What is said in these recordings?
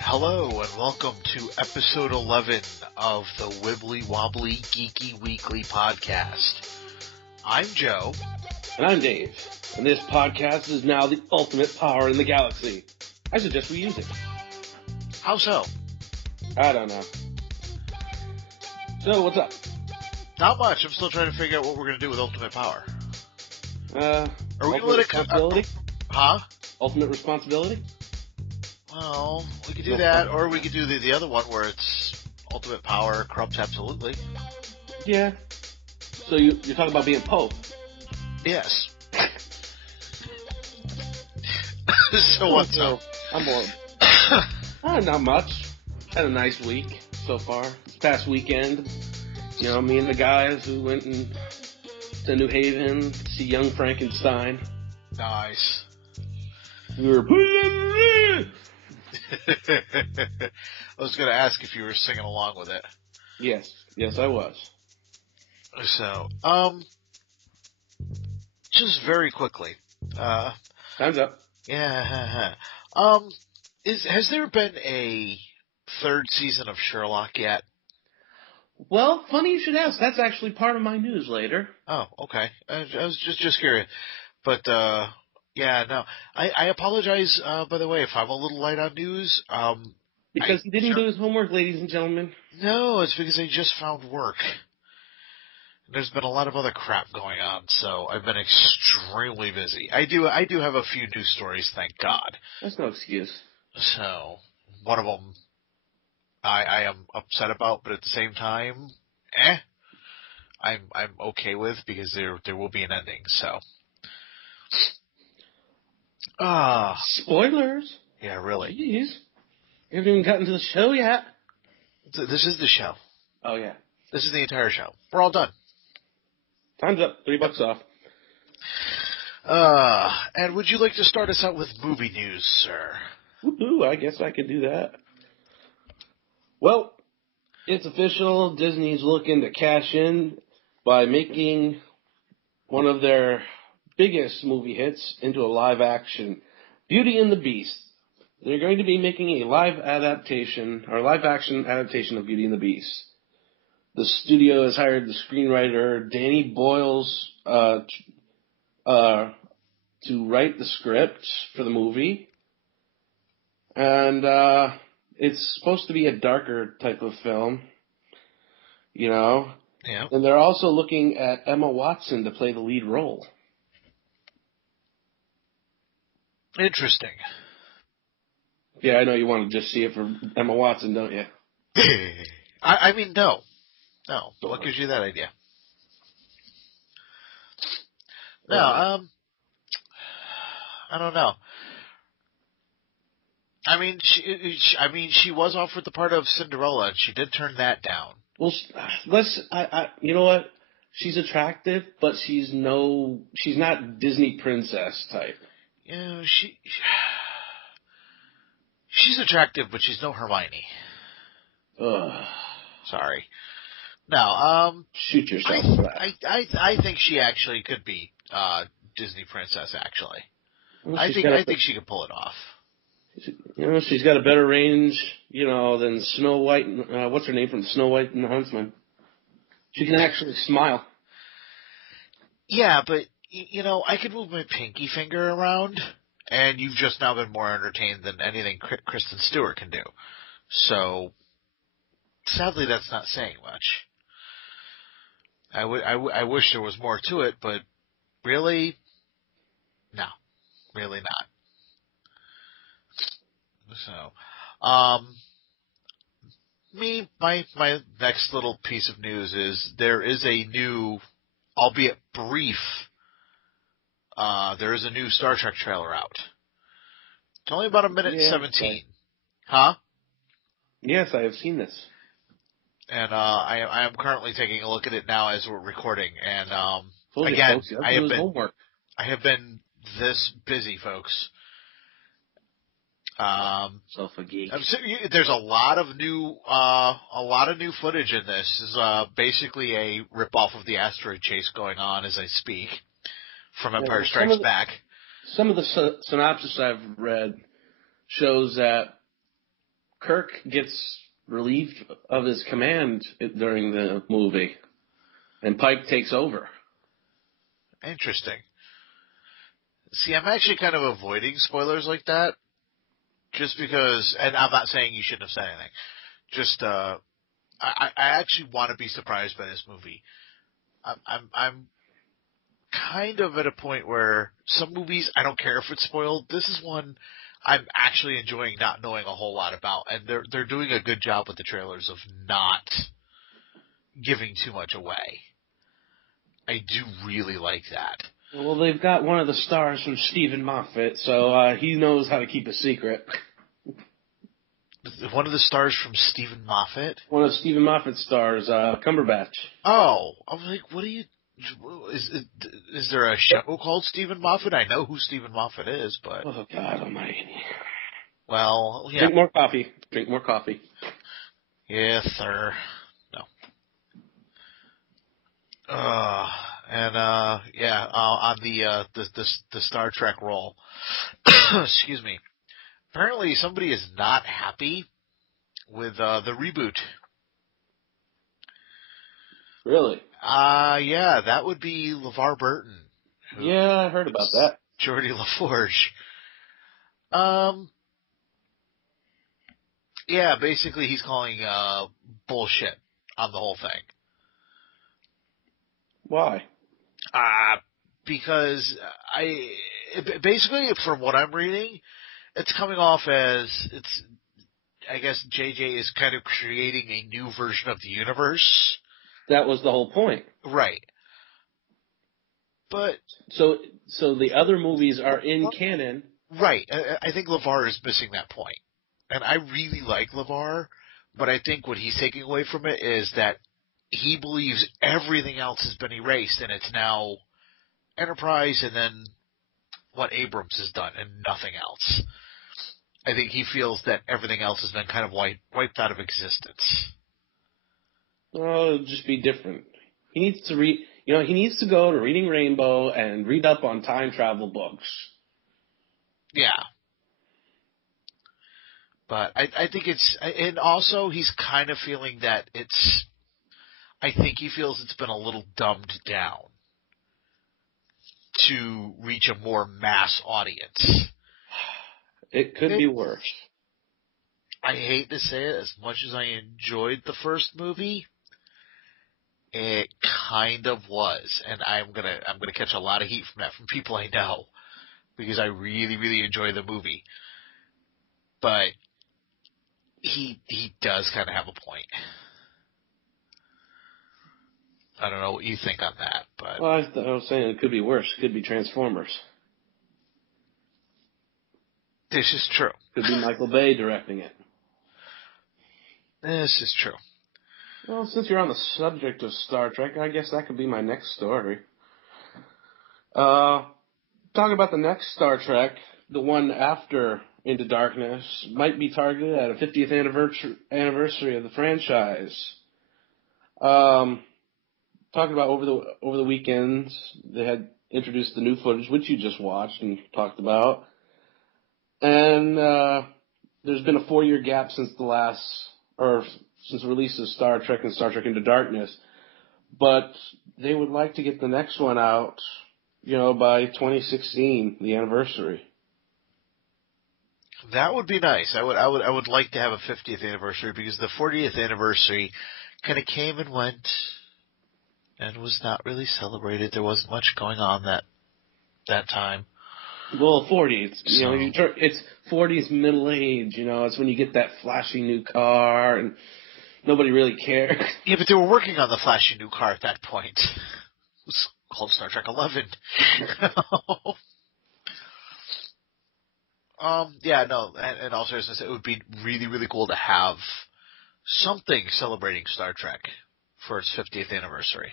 Hello and welcome to episode 11 of the Wibbly-Wobbly-Geeky-Weekly podcast. I'm Joe. And I'm Dave. And this podcast is now the ultimate power in the galaxy. I suggest we use it. How so? I don't know. So, what's up? Not much. I'm still trying to figure out what we're going to do with ultimate power. Are we going to let it come? Huh? Ultimate responsibility? Well, we could do that, or we could do the other one where it's ultimate power corrupts absolutely. Yeah. So you're talking about being Pope? Yes. So what's up? I'm more. Not much. Had a nice week so far. This past weekend, me and the guys who went to New Haven to see Young Frankenstein. Nice. We were. I was going to ask if you were singing along with it. Yes, I was. So, just very quickly. Time's up. Yeah. Has there been a third season of Sherlock yet? Well, funny you should ask. That's actually part of my news later. Oh, okay. I was just curious. But, yeah, no. I apologize, by the way, if I'm a little light on news. Because he didn't do his homework, ladies and gentlemen. No, it's because I just found work. There's been a lot of other crap going on, so I've been extremely busy. I do have a few news stories, thank God. That's no excuse. So, one of them I am upset about, but at the same time, I'm okay with because there will be an ending, so. Spoilers. Yeah, really. Jeez. You haven't even gotten to the show yet. This is the show. Oh, yeah. This is the entire show. We're all done. Time's up. $3 off. And would you like to start us out with movie news, sir? Woohoo, I guess I could do that. Well, it's official. Disney's looking to cash in by making one of their biggest movie hits into a live action. Beauty and the Beast. They're going to be making a live action adaptation of Beauty and the Beast. The studio has hired the screenwriter Danny Boyles to write the script for the movie. And it's supposed to be a darker type of film, Yeah. And they're also looking at Emma Watson to play the lead role. Interesting. Yeah, I know you want to just see it for Emma Watson, don't you? I mean, no. No. What gives you that idea? No, I don't know. I mean, she was offered the part of Cinderella, and she did turn that down. Well, you know what? She's attractive, but she's not Disney princess type. She's attractive, but she's no Hermione. Ugh. Sorry. No, shoot yourself for that. I think she actually could be Disney princess. Actually, well, I think she could pull it off. She's got a better range, than Snow White. What's her name from Snow White and the Huntsman? She can actually smile. Yeah, but I could move my pinky finger around, and you've just now been more entertained than anything Kristen Stewart can do. So, sadly, that's not saying much. I wish there was more to it, but really, no, really not. So, my next little piece of news is there is a new, albeit brief, there is a new Star Trek trailer out. It's only about 1:17. Huh? Yes, I have seen this. And I am currently taking a look at it now as we're recording. And again, I have been this busy, folks. Self a geek. There's a lot of new footage in this. This is basically a ripoff of the asteroid chase going on as I speak from Empire Strikes Back. Some of the synopsis I've read shows that Kirk gets relieved of his command during the movie, and Pike takes over. Interesting. See, I'm actually kind of avoiding spoilers like that, just because, and I'm not saying you shouldn't have said anything. Just, I actually want to be surprised by this movie. I'm kind of at a point where some movies, I don't care if it's spoiled. This is one I'm actually enjoying not knowing a whole lot about, and they're doing a good job with the trailers of not giving too much away. I do really like that. Well, they've got one of the stars from Stephen Moffat, so he knows how to keep a secret. One of the stars from Stephen Moffat? One of Stephen Moffat's stars, Cumberbatch. Oh, I was like, what are you... Is there a show called Stephen Moffat? I know who Stephen Moffat is, but... Oh, God almighty. Well, yeah. Drink more coffee. Drink more coffee. Yes, sir. No. On the Star Trek roll. Excuse me. Apparently somebody is not happy with the reboot. Really? Yeah, that would be LeVar Burton. Yeah, I heard about that. Geordie LaForge. Yeah, basically he's calling bullshit on the whole thing. Why? Because basically from what I'm reading, it's coming off as I guess JJ is kind of creating a new version of the universe. That was the whole point. Right. But so the other movies are in canon. Right. I think LeVar is missing that point. And I really like LeVar, but I think what he's taking away from it is that he believes everything else has been erased and it's now Enterprise and then what Abrams has done and nothing else. I think he feels that everything else has been kind of wiped out of existence. Oh, it'll just be different. He needs to he needs to go to Reading Rainbow and read up on time travel books. Yeah. But I think and also he's kind of feeling that I think he feels it's been a little dumbed down to reach a more mass audience. It could be worse. I hate to say it, as much as I enjoyed the first movie, it kind of was, and I'm gonna catch a lot of heat from that from people I know, because I really, really enjoy the movie. But he does kind of have a point. I don't know what you think on that, but well, I was saying it could be worse. It could be Transformers. This is true. Could be Michael Bay directing it. This is true. Well, since you're on the subject of Star Trek, I guess that could be my next story. Talking about the next Star Trek, the one after Into Darkness, might be targeted at a 50th anniversary of the franchise. Talking about over the weekends, they had introduced the new footage, which you just watched and talked about. And there's been a 4-year gap since since the release of Star Trek and Star Trek Into Darkness. But they would like to get the next one out, by 2016, the anniversary. That would be nice. I would like to have a 50th anniversary, because the 40th anniversary kind of came and went and was not really celebrated. There wasn't much going on that time. Well, 40. It's 40's middle age. It's when you get that flashy new car and nobody really cares. Yeah, but they were working on the flashy new car at that point. It was called Star Trek 11. Yeah, no, and also it would be really, really cool to have something celebrating Star Trek for its 50th anniversary.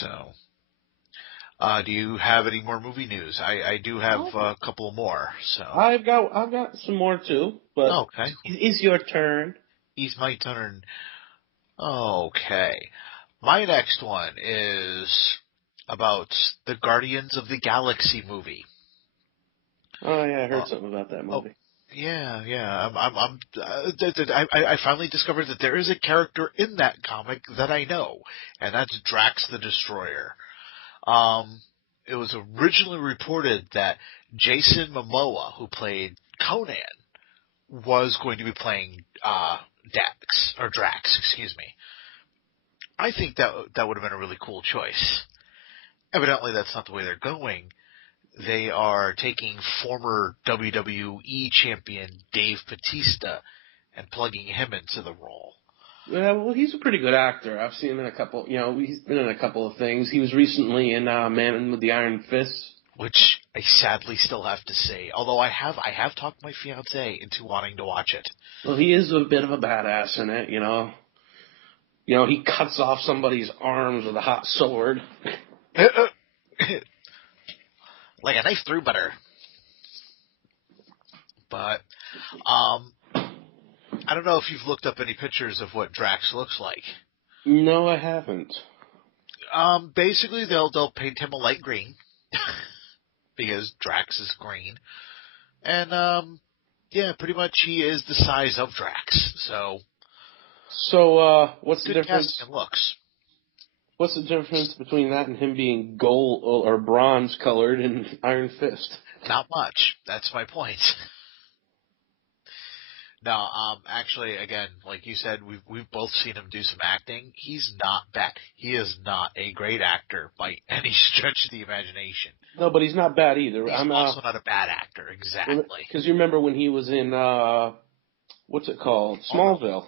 So, Do you have any more movie news? I do have Oh, a couple more. So I've got some more too, but okay, it's your turn. it's my turn. Okay, my next one is about the Guardians of the Galaxy movie. Oh yeah, I Uh, heard something about that oh, movie. yeah. I finally discovered that there is a character in that comic that I know, and that's Drax the Destroyer. Um, it was originally reported that Jason Momoa, who played Conan, was going to be playing Drax, excuse me. I think that would have been a really cool choice. Evidently, that's not the way they're going. They are taking former WWE champion Dave Bautista and plugging him into the role. Yeah, well, he's a pretty good actor. I've seen him in a couple. He's been in a couple of things. He was recently in Man with the Iron Fist. Which I sadly still have to say. Although I have talked my fiance into wanting to watch it. Well, he is a bit of a badass in it. He cuts off somebody's arms with a hot sword. Like a knife through butter. But I don't know if you've looked up any pictures of what Drax looks like. No, I haven't. Basically they'll paint him a light green because Drax is green. And yeah, pretty much he is the size of Drax. So, what's the good difference? casting and looks. What's the difference between that and him being gold or bronze colored in Iron Fist? Not much. That's my point. No, actually, again, like you said, we've both seen him do some acting. He's not bad. He is not a great actor by any stretch of the imagination. No, but he's not bad either. He's also not a bad actor, exactly. Because you remember when he was in what's it called? Smallville.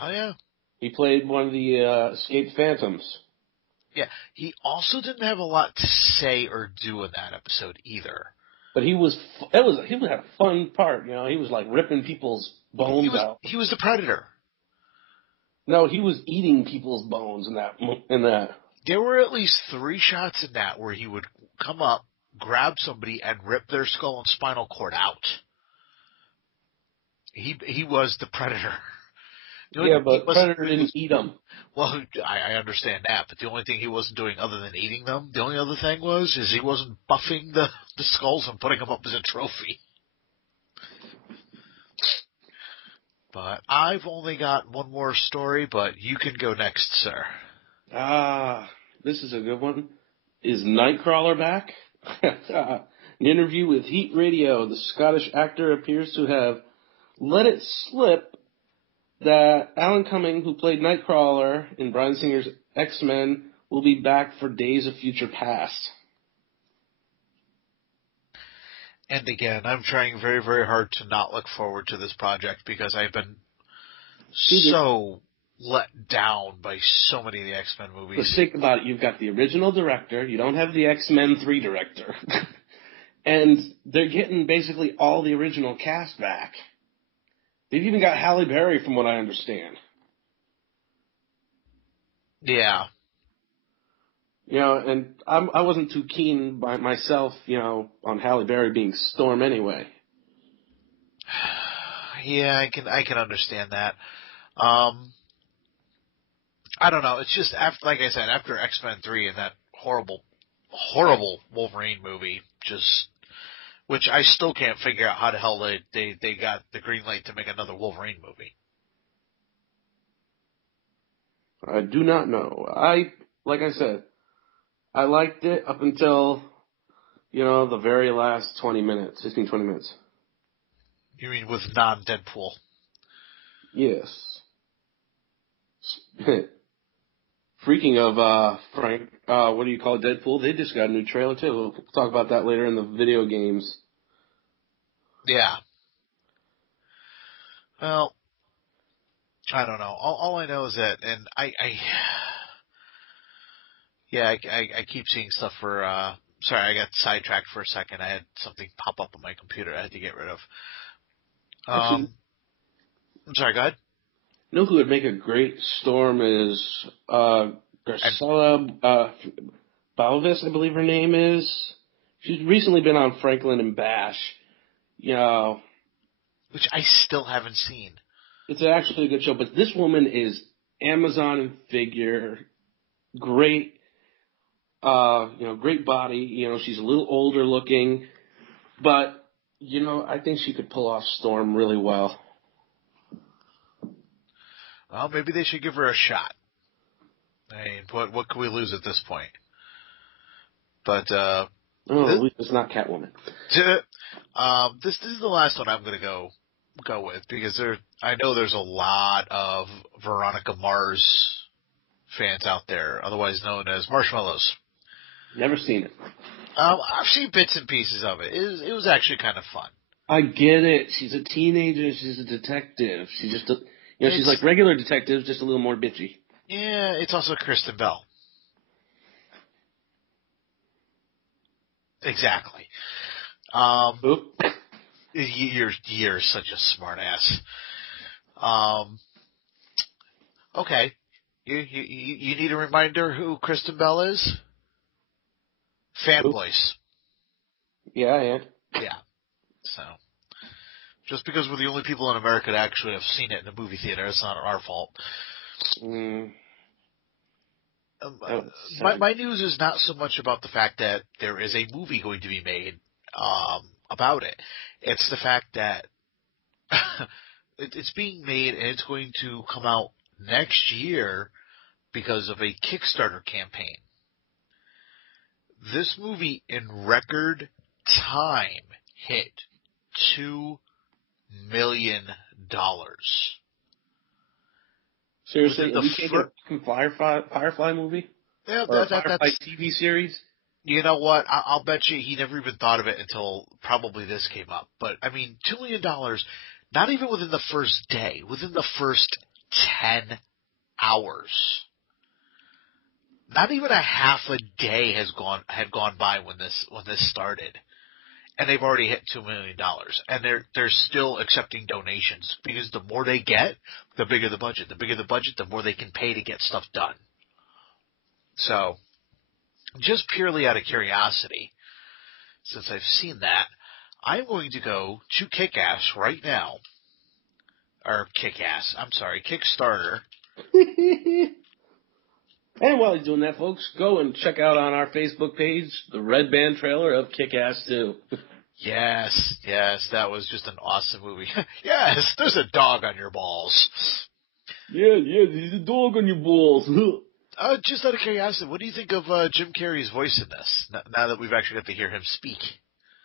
Oh yeah. He played one of the escaped Phantoms. Yeah, he also didn't have a lot to say or do in that episode either. But he had a fun part, He was like ripping people's bones out. He was the Predator. No, he was eating people's bones in that. There were at least 3 shots in that where he would come up, grab somebody, and rip their skull and spinal cord out. He was the Predator. Yeah, but Predator didn't eat them. Well, I understand that, but the only thing he wasn't doing other than eating them, the only other thing is he wasn't buffing the skulls and putting them up as a trophy. But I've only got one more story, but you can go next, sir. This is a good one. Is Nightcrawler back? An interview with Heat Radio, the Scottish actor appears to have let it slip that Alan Cumming, who played Nightcrawler in Bryan Singer's X-Men, will be back for Days of Future Past. And again, I'm trying very, very hard to not look forward to this project because I've been so let down by so many of the X-Men movies. But think about it. You've got the original director. You don't have the X-Men 3 director. And they're getting basically all the original cast back. They've even got Halle Berry, from what I understand. Yeah. And I wasn't too keen by myself, on Halle Berry being Storm anyway. Yeah, I can understand that. I don't know. It's just like I said, after X-Men 3 and that horrible Wolverine movie, which I still can't figure out how the hell they got the green light to make another Wolverine movie. I do not know. Like I said, I liked it up until, the very last 20 minutes. You mean with non-Deadpool? Yes. Freaking of, Frank, what do you call it, Deadpool? They just got a new trailer too. We'll talk about that later in the video games. Yeah. Well, I don't know. All I know is that, and I keep seeing stuff for, sorry, I got sidetracked for a second. I had something pop up on my computer I had to get rid of. Actually, I'm sorry, go ahead. You know who would make a great Storm is, Garcella, Balvis, I believe her name is. She's recently been on Franklin and Bash. You know, which I still haven't seen. it's actually a good show, but this woman is Amazon figure, great, great body. You know, she's a little older looking, but I think she could pull off Storm really well. Well, maybe they should give her a shot. I mean, what can we lose at this point? But at least it's not Catwoman. This is the last one I'm going to go with because I know there's a lot of Veronica Mars fans out there, otherwise known as Marshmallows. Never seen it. I've seen bits and pieces of it. It was actually kind of fun. I get it. She's a teenager. She's a detective. She's just she's like regular detectives, just a little more bitchy. Yeah, it's also Kristen Bell. Exactly. You're such a smart ass. Okay. You need a reminder who Kristen Bell is? Fanboys. Yeah, I am. Yeah. So, just because we're the only people in America that actually have seen it in the movie theater, it's not our fault. My news is not so much about the fact that there is a movie going to be made about it. It's the fact that it's being made and it's going to come out next year because of a Kickstarter campaign. This movie in record time hit $2 million. Seriously, we can't get a Firefly movie? Yeah, or a Firefly TV series? You know what? I'll bet you he never even thought of it until probably this came up. But, I mean, $2 million, not even within the first day, within the first 10 hours. Not even a half a day had gone by when this started. And they've already hit $2 million. And they're still accepting donations because the more they get, the bigger the budget. The bigger the budget, the more they can pay to get stuff done. So, just purely out of curiosity, since I've seen that, I'm going to go to Kick-Ass right now. Or Kick-Ass, I'm sorry, Kickstarter. And while he's doing that, folks, go and check out on our Facebook page the Red Band trailer of Kick-Ass 2. Yes, that was just an awesome movie. Yes, there's a dog on your balls. Yeah, there's a dog on your balls. Just out of curiosity, what do you think of Jim Carrey's voice in this, now that we've actually got to hear him speak?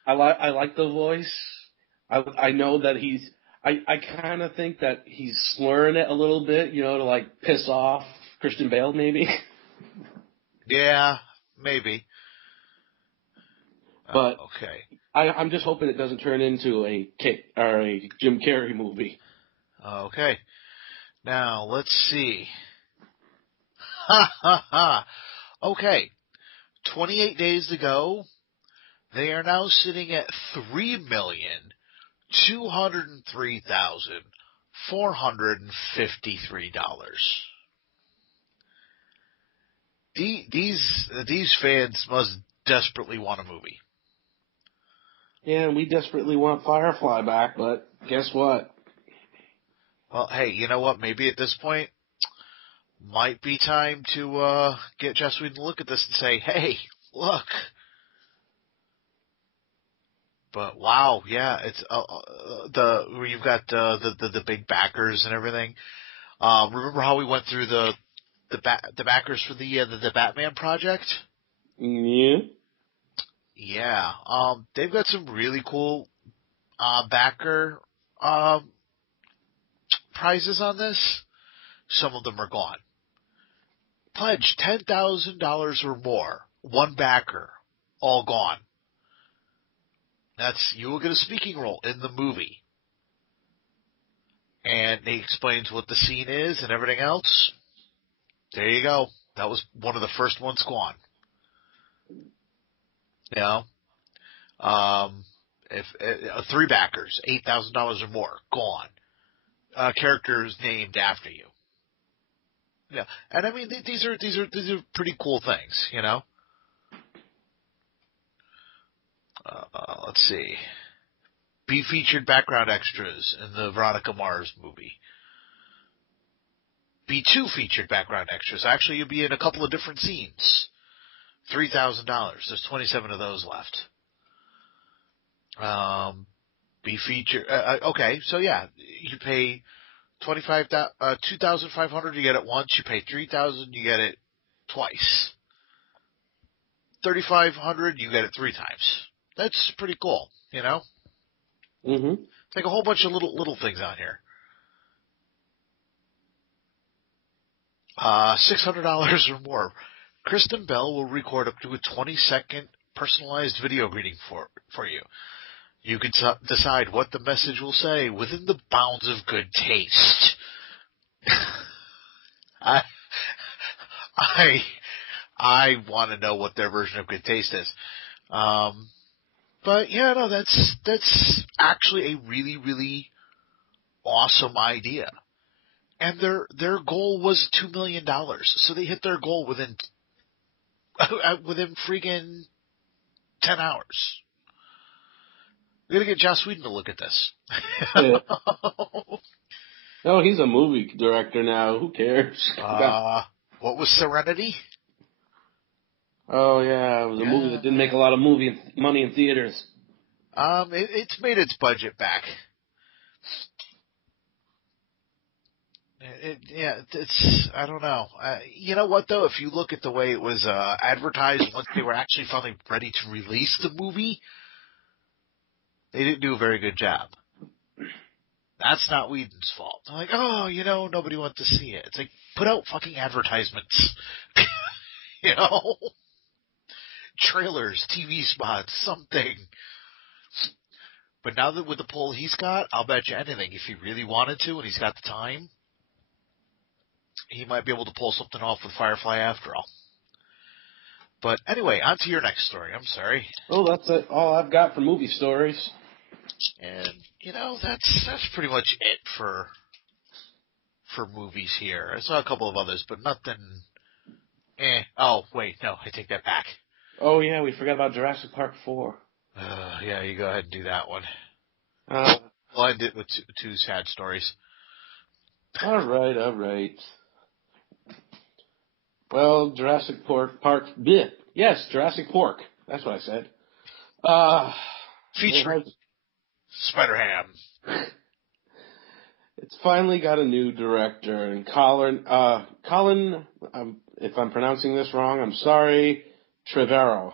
I like the voice. I know that I kind of think that he's slurring it a little bit, to like piss off Christian Bale, maybe. Yeah, maybe. But okay. I'm just hoping it doesn't turn into a Jim Carrey movie. Okay. Now, let's see. Ha ha ha. Okay. 28 days to go. They are now sitting at $3,203,453. These fans must desperately want a movie. Yeah, and we desperately want Firefly back, but guess what? Well, hey, you know what? Maybe at this point, might be time to get Joss Whedon to look at this and say, hey, look. But wow, yeah, it's where you've got the big backers and everything. Remember how we went through the backers for the Batman project? Yeah. Yeah. They've got some really cool backer prizes on this. Some of them are gone. Pledge $10,000 or more. One backer, all gone. You will get a speaking role in the movie. And he explains what the scene is and everything else. There you go. That was one of the first ones gone. If 3 backers, $8,000 or more, gone. Characters named after you. Yeah, and I mean these are pretty cool things, let's see. Be featured background extras in the Veronica Mars movie. Be 2 featured background extras. Actually, you'll be in a couple of different scenes. $3,000. There's 27 of those left. Be featured. Okay, so yeah, you pay $2,500. You get it once. You pay $3,000. You get it twice. $3,500. You get it 3 times. That's pretty cool, you know. Mm-hmm. It's like a whole bunch of little things on here. $600 or more. Kristen Bell will record up to a 20-second personalized video greeting for you. You can decide what the message will say within the bounds of good taste. I want to know what their version of good taste is. But yeah, no, that's actually a really, really awesome idea. And their goal was $2 million, so they hit their goal within freaking 10 hours. We gotta get Joss Whedon to look at this. Yeah. Oh, he's a movie director now. Who cares? What was Serenity? Oh yeah, it was a movie that didn't make a lot of money in theaters. It's made its budget back. It's I don't know. You know what though? If you look at the way it was advertised once they were actually finally ready to release the movie, they didn't do a very good job. That's not Whedon's fault. They're like, oh, nobody wants to see it. It's like, put out fucking advertisements. Trailers, TV spots, something. But now that with the pull he's got, I'll bet you anything. If he really wanted to and he's got the time, he might be able to pull something off with Firefly after all. But anyway, on to your next story. I'm sorry. Oh, that's it. All I've got for movie stories. And, that's pretty much it for movies here. I saw a couple of others, but nothing. Oh, wait, no, I take that back. Oh, yeah, we forgot about Jurassic Park 4. Yeah, you go ahead and do that one. Well, I did with two sad stories. All right. Well, Jurassic Park. Yes, Jurassic Pork. That's what I said. Featuring Spider-Ham. It's finally got a new director, and Colin, if I'm pronouncing this wrong, I'm sorry, Trevorrow.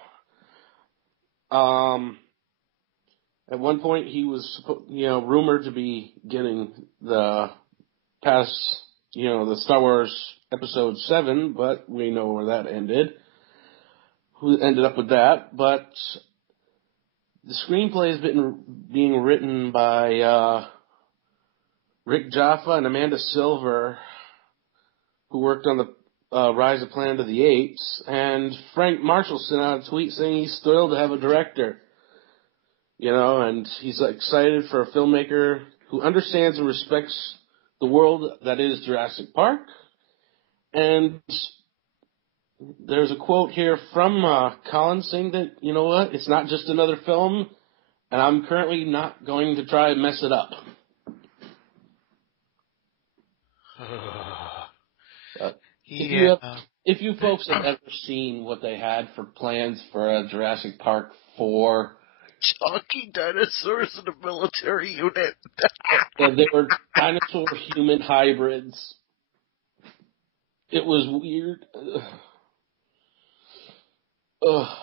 At one point, he was, rumored to be getting the Star Wars Episode 7, but we know where that ended. Who ended up with that? But the screenplay has been being written by Rick Jaffa and Amanda Silver, who worked on the Rise of Planet of the Apes, and Frank Marshall sent out a tweet saying he's thrilled to have a director. And he's excited for a filmmaker who understands and respects the world that is Jurassic Park. And there's a quote here from Colin saying that, you know what, it's not just another film, and I'm currently not going to try and mess it up. If you folks have ever seen what they had for plans for a Jurassic Park 4... Talking dinosaurs in a military unit. And they were dinosaur-human hybrids. It was weird. Ugh.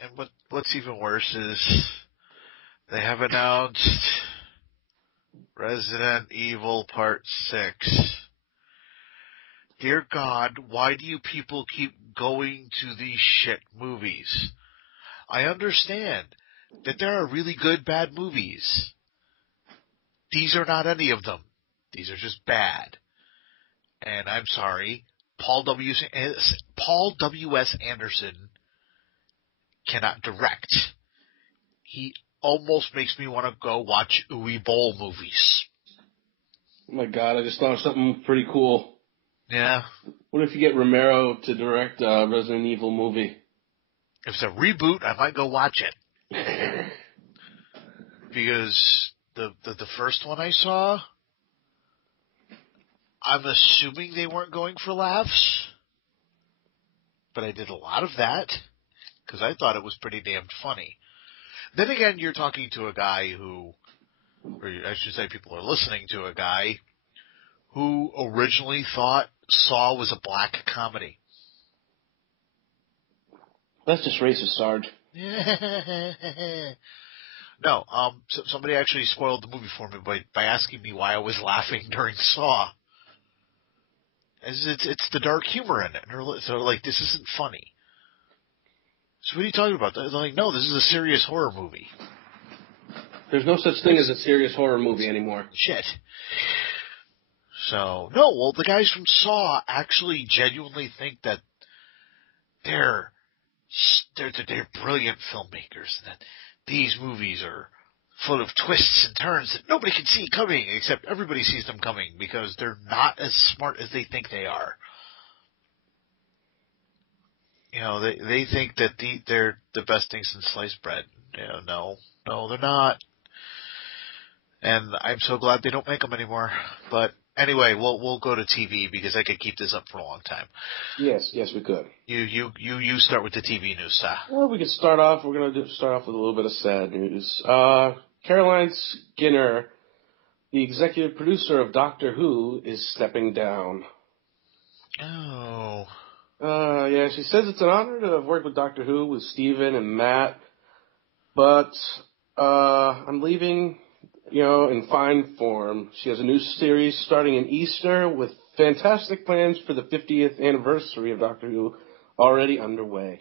And what's even worse is they have announced Resident Evil Part 6. Dear God, why do you people keep going to these shit movies? I understand that there are really good bad movies. These are not any of them. These are just bad. And I'm sorry, Paul W.S. Anderson cannot direct. He almost makes me want to go watch Uwe Boll movies. Oh my God, I just thought of something pretty cool. Yeah. What if you get Romero to direct a Resident Evil movie? If it's a reboot, I might go watch it. Because the first one I saw, I'm assuming they weren't going for laughs, but I did a lot of that because I thought it was pretty damn funny. Then again, you're talking to a guy who, or I should say people are listening to a guy who originally thought Saw was a black comedy. That's just racist, Sarge. No, somebody actually spoiled the movie for me by asking me why I was laughing during Saw. It's the dark humor in it. So, like, this isn't funny. So what are you talking about? They're like, no, this is a serious horror movie. There's no such thing as a serious horror movie anymore. Shit. So, no, well, the guys from Saw actually genuinely think that they're brilliant filmmakers, and that these movies are full of twists and turns that nobody can see coming, except everybody sees them coming because they're not as smart as they think they are. You know, they think that they're the best things in sliced bread. You know, no, they're not. And I'm so glad they don't make them anymore. But anyway, we'll go to TV because I could keep this up for a long time. Yes, we could. You start with the TV news, sir. Well, we could start off. We're going to start off with a little bit of sad news. Caroline Skinner, the executive producer of Doctor Who, is stepping down. Oh. Yeah, she says it's an honor to have worked with Doctor Who, with Steven and Matt, but I'm leaving, in fine form. She has a new series starting in Easter with fantastic plans for the 50th anniversary of Doctor Who already underway.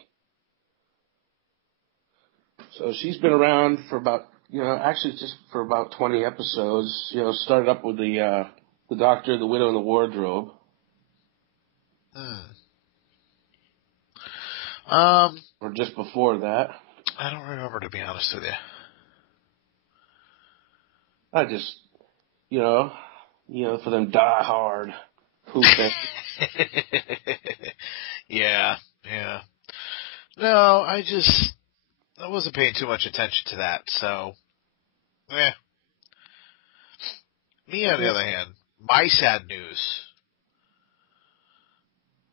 So she's been around for about, actually just for about 20 episodes. Started up with the Doctor, the Widow, and the Wardrobe. Or just before that. I don't remember, to be honest with you. I just, for them die-hard Who fans. Yeah. No, I wasn't paying too much attention to that, so, Me, on the other hand, my sad news.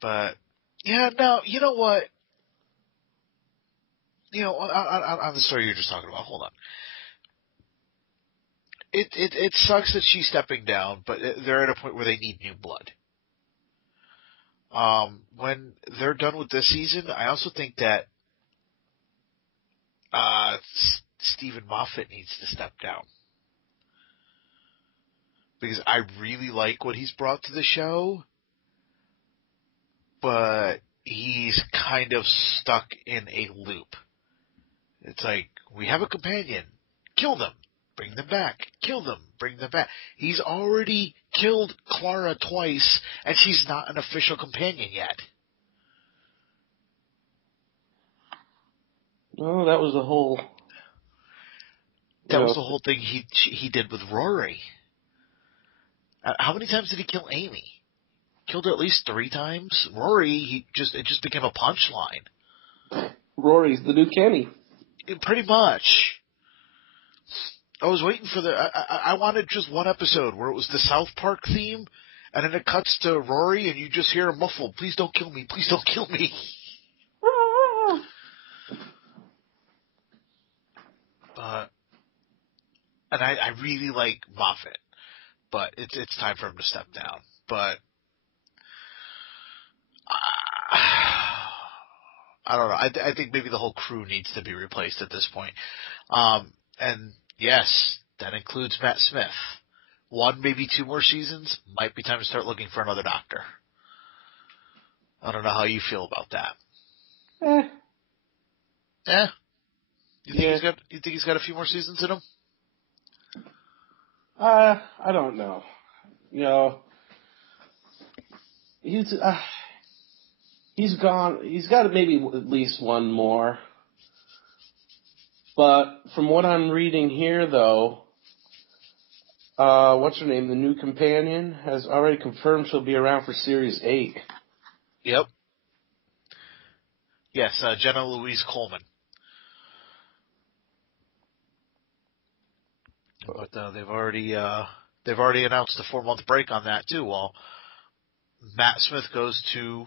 But, yeah, no, you know what? On the story you're just talking about, hold on. It sucks that she's stepping down, but they're at a point where they need new blood. When they're done with this season, I also think that Stephen Moffat needs to step down. Because I really like what he's brought to the show, but he's kind of stuck in a loop. It's like, we have a companion. Kill them. Bring them back. Kill them. Bring them back. He's already killed Clara twice, and she's not an official companion yet. No, that was the whole... That was the whole thing he did with Rory. How many times did he kill Amy? Killed her at least 3 times. Rory, it just became a punchline. Rory's the new Kenny. Pretty much. I was waiting for I wanted just one episode where it was the South Park theme, and then it cuts to Rory, and you just hear a muffled, "Please don't kill me, please don't kill me." And I really like Moffat, but it's time for him to step down. But I don't know. I think maybe the whole crew needs to be replaced at this point. And yes, that includes Matt Smith. 1, maybe 2 more seasons. Might be time to start looking for another Doctor. I don't know how you feel about that. You think he's got a few more seasons in him? I don't know. He's gone. He's got maybe at least one more. But from what I'm reading here, though, what's her name? The new companion has already confirmed she'll be around for Series 8. Yep. Yes, Jenna Louise Coleman. But they've already announced a 4-month break on that too. While Matt Smith goes to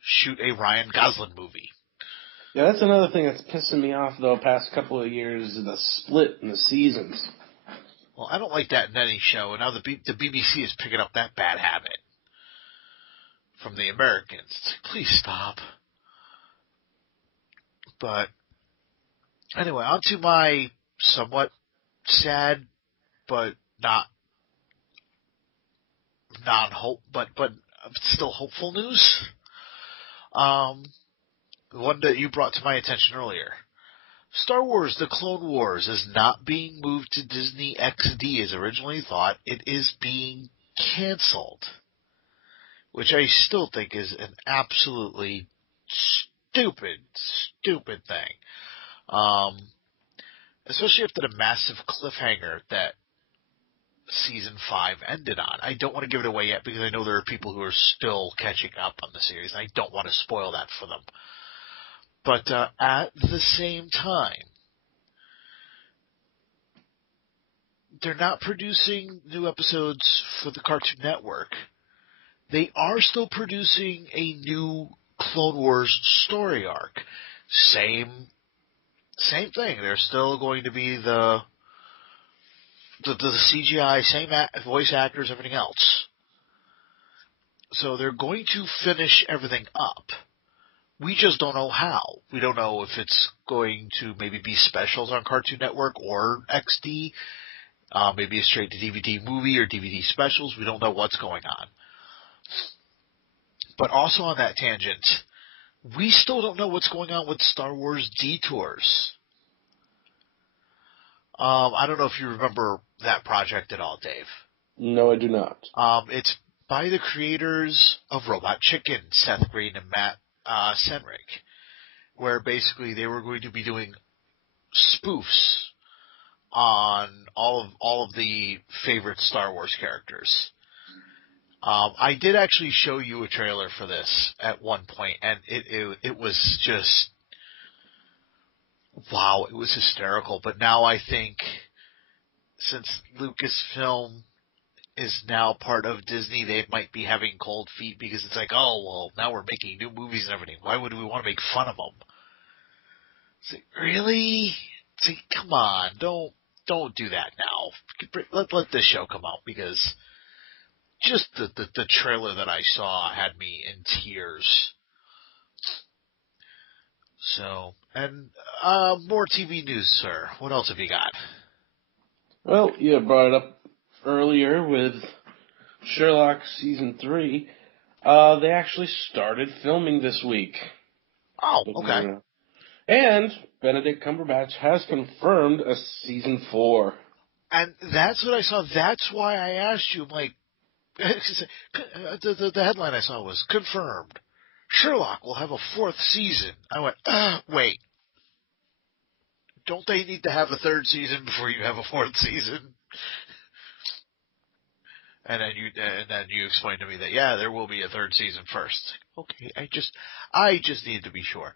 shoot a Ryan Gosling movie. Yeah, that's another thing that's pissing me off, though, past couple of years, is the split in the seasons. Well, I don't like that in any show, and now the BBC is picking up that bad habit from the Americans. Please stop. But anyway, on to my somewhat sad, but not non-hope, but still hopeful news. The one that you brought to my attention earlier. Star Wars: The Clone Wars is not being moved to Disney XD as originally thought. It is being canceled, which I still think is an absolutely stupid thing. Especially after the massive cliffhanger that season 5 ended on. I don't want to give it away yet because I know there are people who are still catching up on the series, and I don't want to spoil that for them. But at the same time, they're not producing new episodes for the Cartoon Network. They are still producing a new Clone Wars story arc. Same thing. They're still going to be the CGI, same voice actors, everything else. So they're going to finish everything up. We just don't know how. We don't know if it's going to maybe be specials on Cartoon Network or XD, maybe a straight to DVD movie or DVD specials. We don't know what's going on. But also on that tangent, we still don't know what's going on with Star Wars Detours. I don't know if you remember that project at all, Dave. No, I do not. It's by the creators of Robot Chicken, Seth Green and Matt Senrick, where basically they were going to be doing spoofs on all of the favorite Star Wars characters. I did actually show you a trailer for this at one point, and it was just, wow, it was hysterical. But now I think, since Lucasfilm is now part of Disney, they might be having cold feet because it's like, oh, well, now we're making new movies and everything. Why would we want to make fun of them? It's like, really? It's like, come on, don't do that now. Let this show come out, because just the trailer that I saw had me in tears. So, and more TV news, sir. What else have you got? Well, you brought it up earlier with Sherlock Season 3. They actually started filming this week. Oh, okay. And Benedict Cumberbatch has confirmed a Season 4. And that's what I saw. That's why I asked you. I'm like, the headline I saw was, confirmed, Sherlock will have a 4th season. I went, wait. Don't they need to have a 3rd season before you have a 4th season? And then you explained to me that, yeah, there will be a 3rd season first. Okay, I just need to be sure.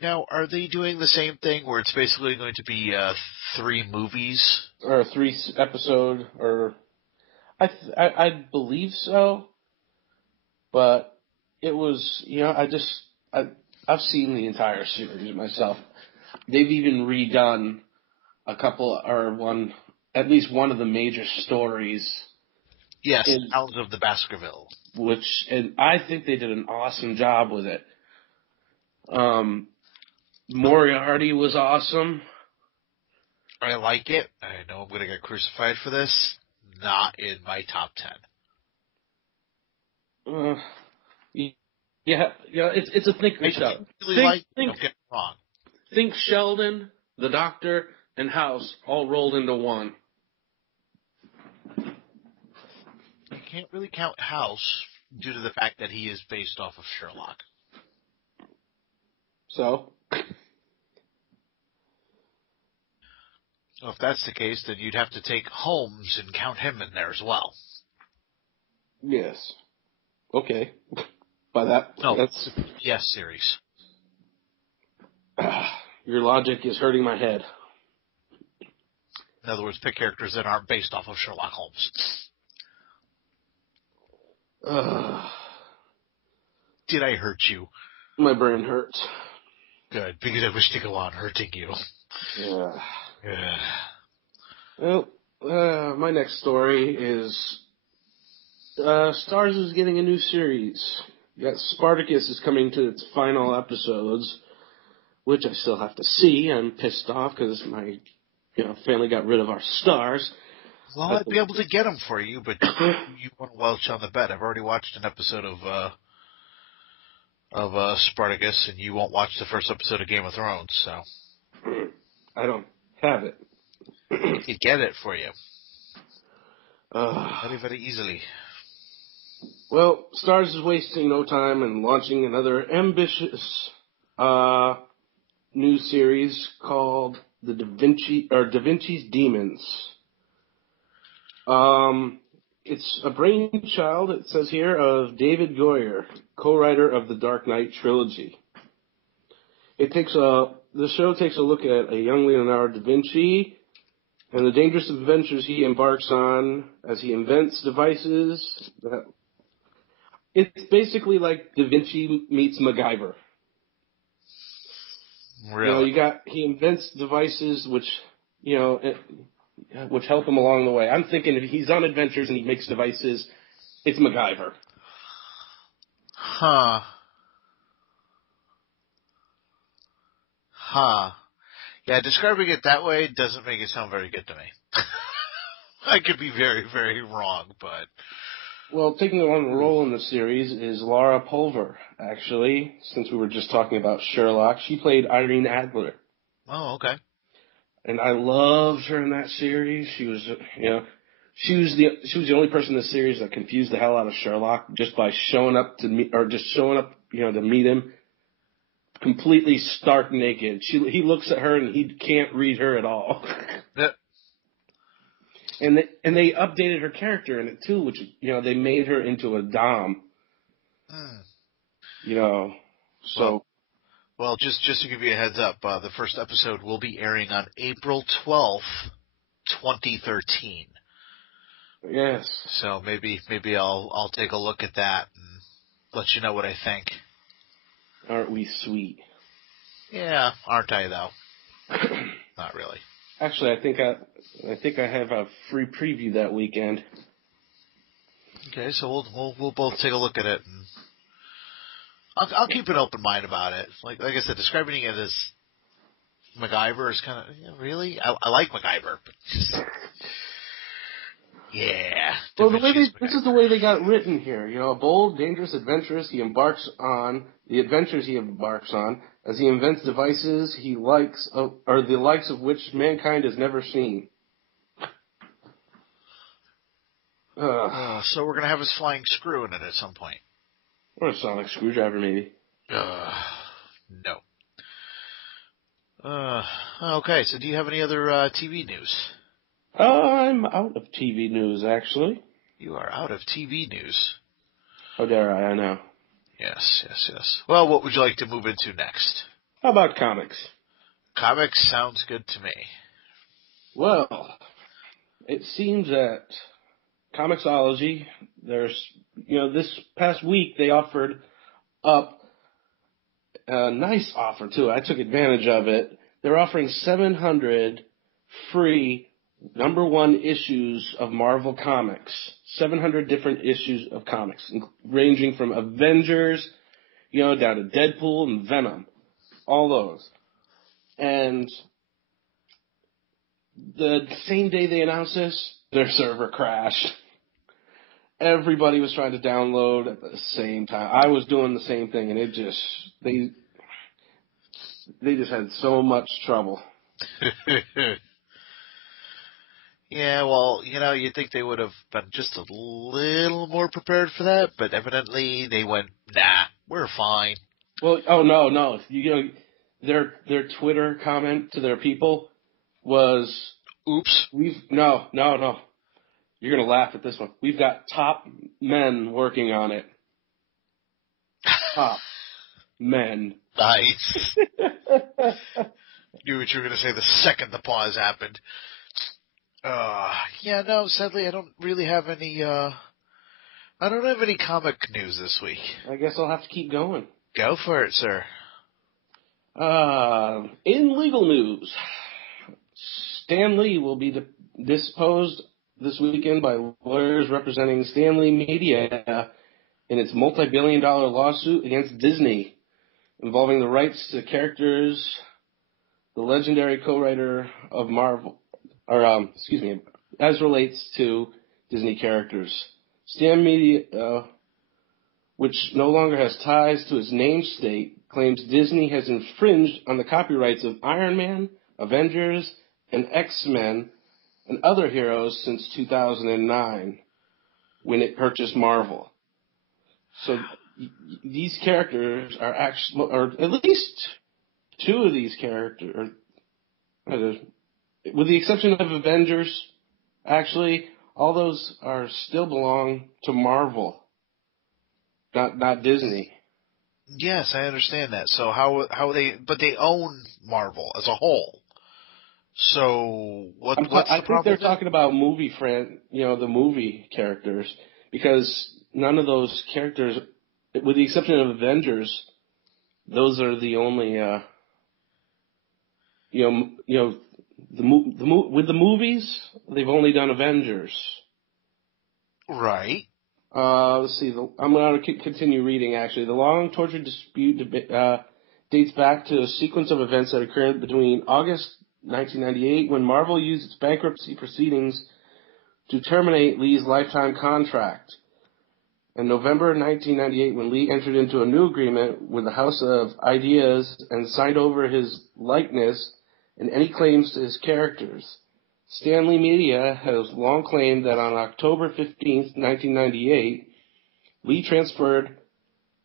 Now, are they doing the same thing where it's basically going to be 3 movies? Or a 3-episode, or I believe so. But it was, I've seen the entire series myself. They've even redone at least one of the major stories. Yes, Hounds of the Baskerville. And I think they did an awesome job with it. Moriarty was awesome. I like it. I know I'm going to get crucified for this. Not in my top 10. It's a thinker show. Don't get me wrong. Think Sheldon, the Doctor, and House all rolled into one. You can't really count House due to the fact that he is based off of Sherlock. So? Well, if that's the case, then you'd have to take Holmes and count him in there as well. Yes. Okay. By that, that's a yes series. Your logic is hurting my head. In other words, pick characters that aren't based off of Sherlock Holmes. Did I hurt you? My brain hurts. Good, because I wish to go on hurting you. Yeah. Yeah. Well, my next story is Starz is getting a new series. You got Spartacus is coming to its final episodes, which I still have to see. I'm pissed off because my family got rid of our stars. Well, I'd be able to get them for you, but you want to welch on the bed. I've already watched an episode of Spartacus, and you won't watch the first episode of Game of Thrones, so. I don't have it. I could get it for you. Very, very easily. Well, Starz is wasting no time and launching another ambitious new series called Da Vinci's Demons. It's a brainchild, it says here, of David Goyer, co-writer of the Dark Knight trilogy. The show takes a look at a young Leonardo da Vinci and the dangerous adventures he embarks on as he invents devices that... It's basically like Da Vinci meets MacGyver. Really? He invents devices which help him along the way. I'm thinking if he's on adventures and he makes devices, it's MacGyver. Huh. Yeah, describing it that way doesn't make it sound very good to me. I could be very, very wrong, but... Well, taking on a role in the series is Laura Pulver, actually, since we were just talking about Sherlock. She played Irene Adler. Oh, okay. And I loved her in that series. She was the only person in the series that confused the hell out of Sherlock just by showing up to meet him completely stark naked. He looks at her and he can't read her at all. Yep. And they updated her character in it too, which they made her into a dom. So. Well, just to give you a heads up, the first episode will be airing on April 12th, 2013. Yes. So maybe I'll take a look at that and let you know what I think. Aren't we sweet? Yeah, aren't I though? Not really. Actually, I think I have a free preview that weekend. Okay, so we'll both take a look at it, and I'll keep an open mind about it. Like I said, describing it as MacGyver is kind of really. I like MacGyver, but just yeah. Well, this is the way they got written here. A bold, dangerous adventurous the adventures he embarks on as he invents devices he likes, or the likes of which mankind has never seen. So we're gonna have his flying screw in it at some point. Or a sonic screwdriver, maybe. No. Okay, so do you have any other TV news? I'm out of TV news, actually. You are out of TV news. How dare I know. Yes. Well, what would you like to move into next? How about comics? Comics sounds good to me. Well, it seems that Comixology, this past week they offered up a nice offer too. I took advantage of it. They're offering 700 free #1 issues of Marvel Comics. 700 different issues of comics, ranging from Avengers, down to Deadpool and Venom. All those. And the same day they announced this, their server crashed. Everybody was trying to download at the same time. I was doing the same thing, and they just had so much trouble. Yeah, well, you'd think they would have been just a little more prepared for that, but evidently they went, nah, we're fine. Well, no. Their Twitter comment to their people was, oops. No. You're going to laugh at this one. We've got top men working on it. Top men. Nice. Knew what you were going to say the second the pause happened. Yeah, no, sadly I don't really have any, I don't have any comic news this week. I guess I'll have to keep going. Go for it, sir. In legal news, Stan Lee will be disposed this weekend by lawyers representing Stan Lee Media in its multi-billion-dollar lawsuit against Disney involving the rights to characters the legendary co-writer of Marvel, as relates to Disney characters. Stan Media, which no longer has ties to its namesake, claims Disney has infringed on the copyrights of Iron Man, Avengers, and X-Men and other heroes since 2009, when it purchased Marvel. So these characters are actually, or at least two of these characters, with the exception of Avengers, actually, all those are still belong to Marvel, not Disney. Yes, I understand that. So but they own Marvel as a whole. So what's the problem? I think they're talking about the movie characters, because none of those characters, with the exception of Avengers, those are the only, with the movies, they've only done Avengers. Right. Let's see. I'm going to continue reading, actually. The long, tortured dispute dates back to a sequence of events that occurred between August 1998, when Marvel used its bankruptcy proceedings to terminate Lee's lifetime contract, and November 1998, when Lee entered into a new agreement with the House of Ideas and signed over his likeness and any claims to his characters. Stan Lee Media has long claimed that on October 15, 1998, Lee transferred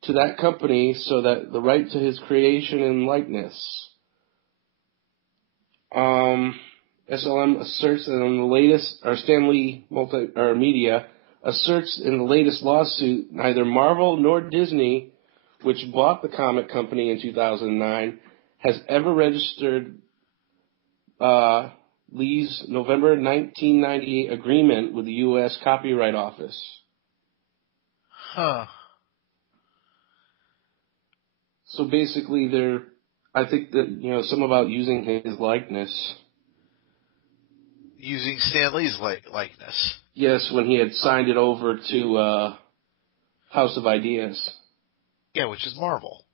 to that company so that the right to his creation and likeness. SLM asserts that in the latest, or Stan Lee Media asserts in the latest lawsuit, neither Marvel nor Disney, which bought the comic company in 2009, has ever registered Lee's November 1998 agreement with the U.S. Copyright Office. Huh. So basically, I think that, some about using his likeness. Using Stan Lee's likeness. Yes, when he had signed it over to House of Ideas. Yeah, which is Marvel.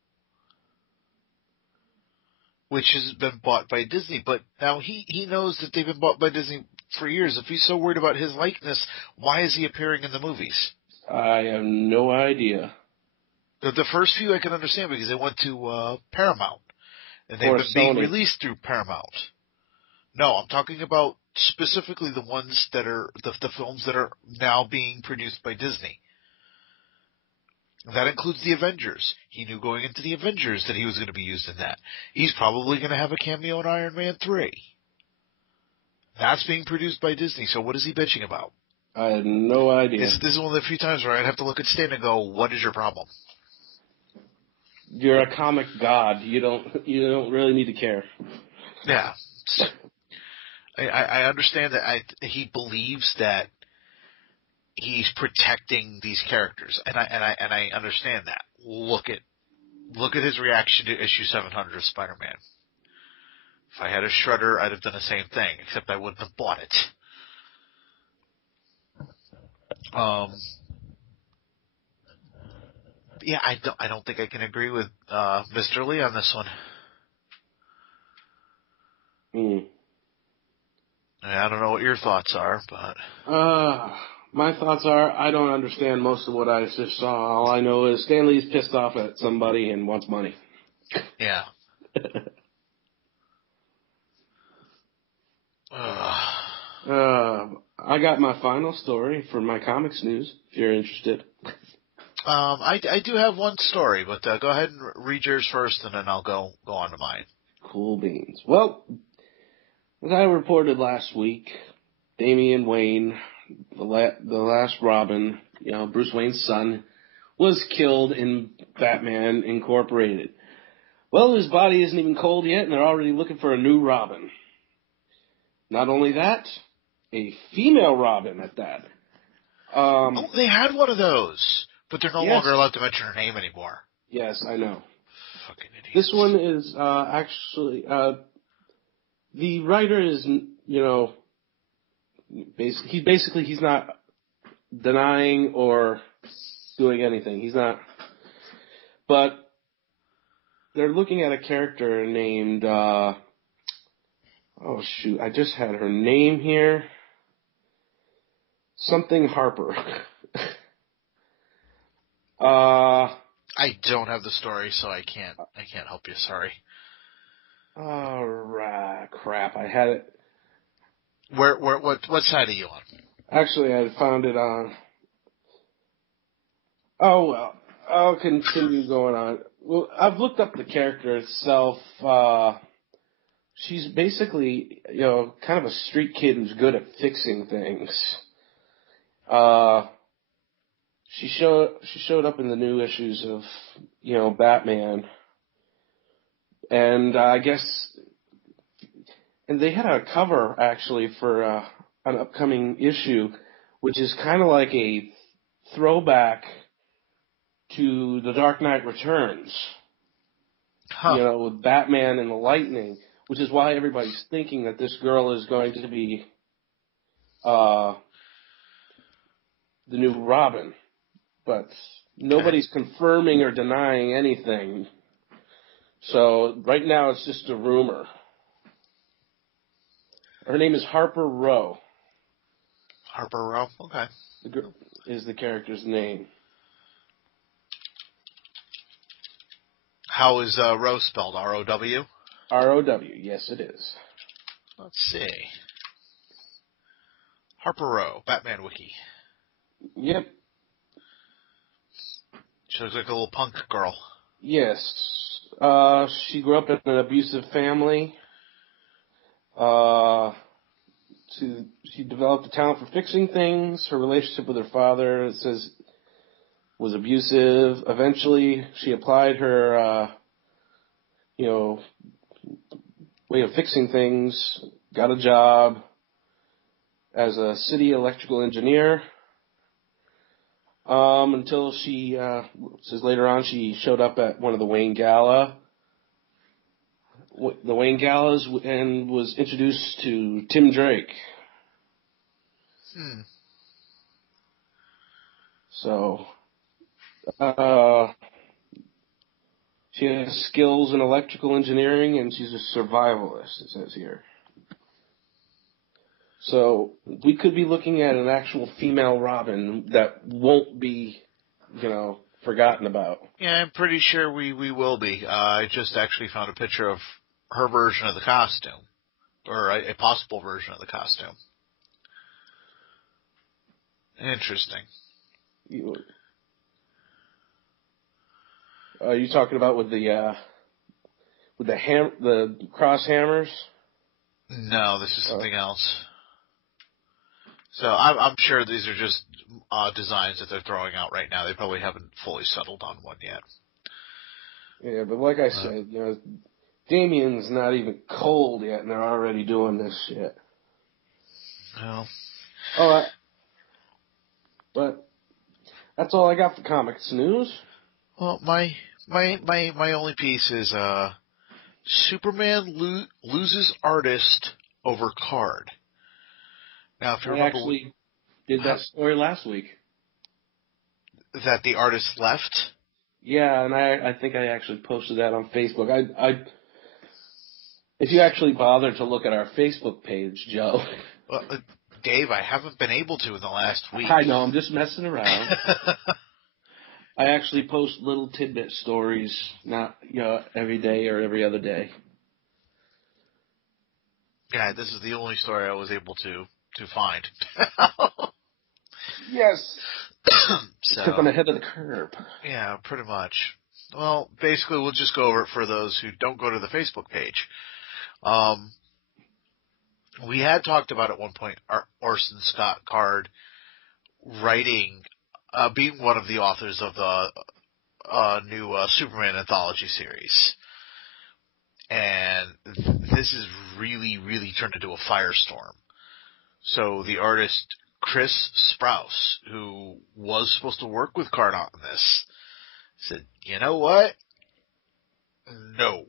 Which has been bought by Disney. But now he knows that they've been bought by Disney for years. If he's so worried about his likeness, why is he appearing in the movies? I have no idea. The first few I can understand because they went to Paramount. And they've been being released through Paramount. No, I'm talking about specifically the ones that are the films that are now being produced by Disney. That includes the Avengers. He knew going into the Avengers that he was going to be used in that. He's probably going to have a cameo in Iron Man 3. That's being produced by Disney, so what is he bitching about? I had no idea. This is one of the few times where I'd have to look at Stan and go, what is your problem? You're a comic god. You don't really need to care. Yeah. I understand that he believes that he's protecting these characters, and I understand that. Look at his reaction to issue 700 of Spider-Man. If I had a shredder, I'd have done the same thing, except I wouldn't have bought it. Yeah, I don't think I can agree with Mr. Lee on this one. I don't know what your thoughts are, but my thoughts are I don't understand most of what I just saw. All I know is Stan Lee's pissed off at somebody and wants money. Yeah. I got my final story for my comics news, if you're interested. I do have one story, but go ahead and read yours first, and then I'll go on to mine. Cool beans. Well, as I reported last week, Damian Wayne, the last Robin, Bruce Wayne's son, was killed in Batman Incorporated. Well, his body isn't even cold yet, and they're already looking for a new Robin. Not only that, a female Robin at that. They had one of those, but they're no yes. longer allowed to mention her name anymore. Yes, I know. Fucking idiots. This one is actually the writer is, he's not denying or doing anything. He's not. But they're looking at a character named, I just had her name here. Something Harper. I don't have the story, so I can't help you. Sorry. Alright, crap. I had it. What side are you on? Actually, I found it on. Oh well, I'll continue going on. Well, I've looked up the character itself. She's basically, kind of a street kid who's good at fixing things. She showed up in the new issues of, Batman. And I guess, and they had a cover actually for an upcoming issue, which is kind of like a throwback to The Dark Knight Returns. Huh. With Batman and the lightning, which is why everybody's thinking that this girl is going to be the new Robin. But nobody's confirming or denying anything. So right now it's just a rumor. Her name is Harper Row. Harper Row? Okay. Is the character's name. How is Row spelled? R-O-W? R-O-W, yes it is. Let's see. Harper Row, Batman Wiki. Yep. She looks like a little punk girl. Yes. She grew up in an abusive family. She developed a talent for fixing things. Her relationship with her father, it says, was abusive. Eventually, she applied her, way of fixing things, got a job as a city electrical engineer. Until she, says later on, she showed up at one of the Wayne Galas, and was introduced to Tim Drake. So, she has skills in electrical engineering, and she's a survivalist, it says here. So, we could be looking at an actual female Robin that won't be, forgotten about. Yeah, I'm pretty sure we will be. I just actually found a picture of her version of the costume, or a possible version of the costume. Interesting. Are you talking about with the cross hammers? No, this is something else. So I'm sure these are just designs that they're throwing out right now. They probably haven't fully settled on one yet. Yeah, but like I said, Damien's not even cold yet, and they're already doing this shit. No. All right. But that's all I got for comics news. Well, my only piece is Superman loses artist over card. Now, if you remember, I actually did that story last week. That the artist left? Yeah, and I think I actually posted that on Facebook. If you actually bother to look at our Facebook page, Joe. Well, Dave, I haven't been able to in the last week. I know, I'm just messing around. I actually post little tidbit stories, not every day or every other day. Yeah, this is the only story I was able to find. Yes. So, took them ahead of the curve. Yeah, pretty much. Well, basically, we'll just go over it for those who don't go to the Facebook page. We had talked about at one point Orson Scott Card writing, being one of the authors of the new Superman anthology series. And this has really, really turned into a firestorm. So the artist Chris Sprouse, who was supposed to work with Card on this, said, "You know what? No,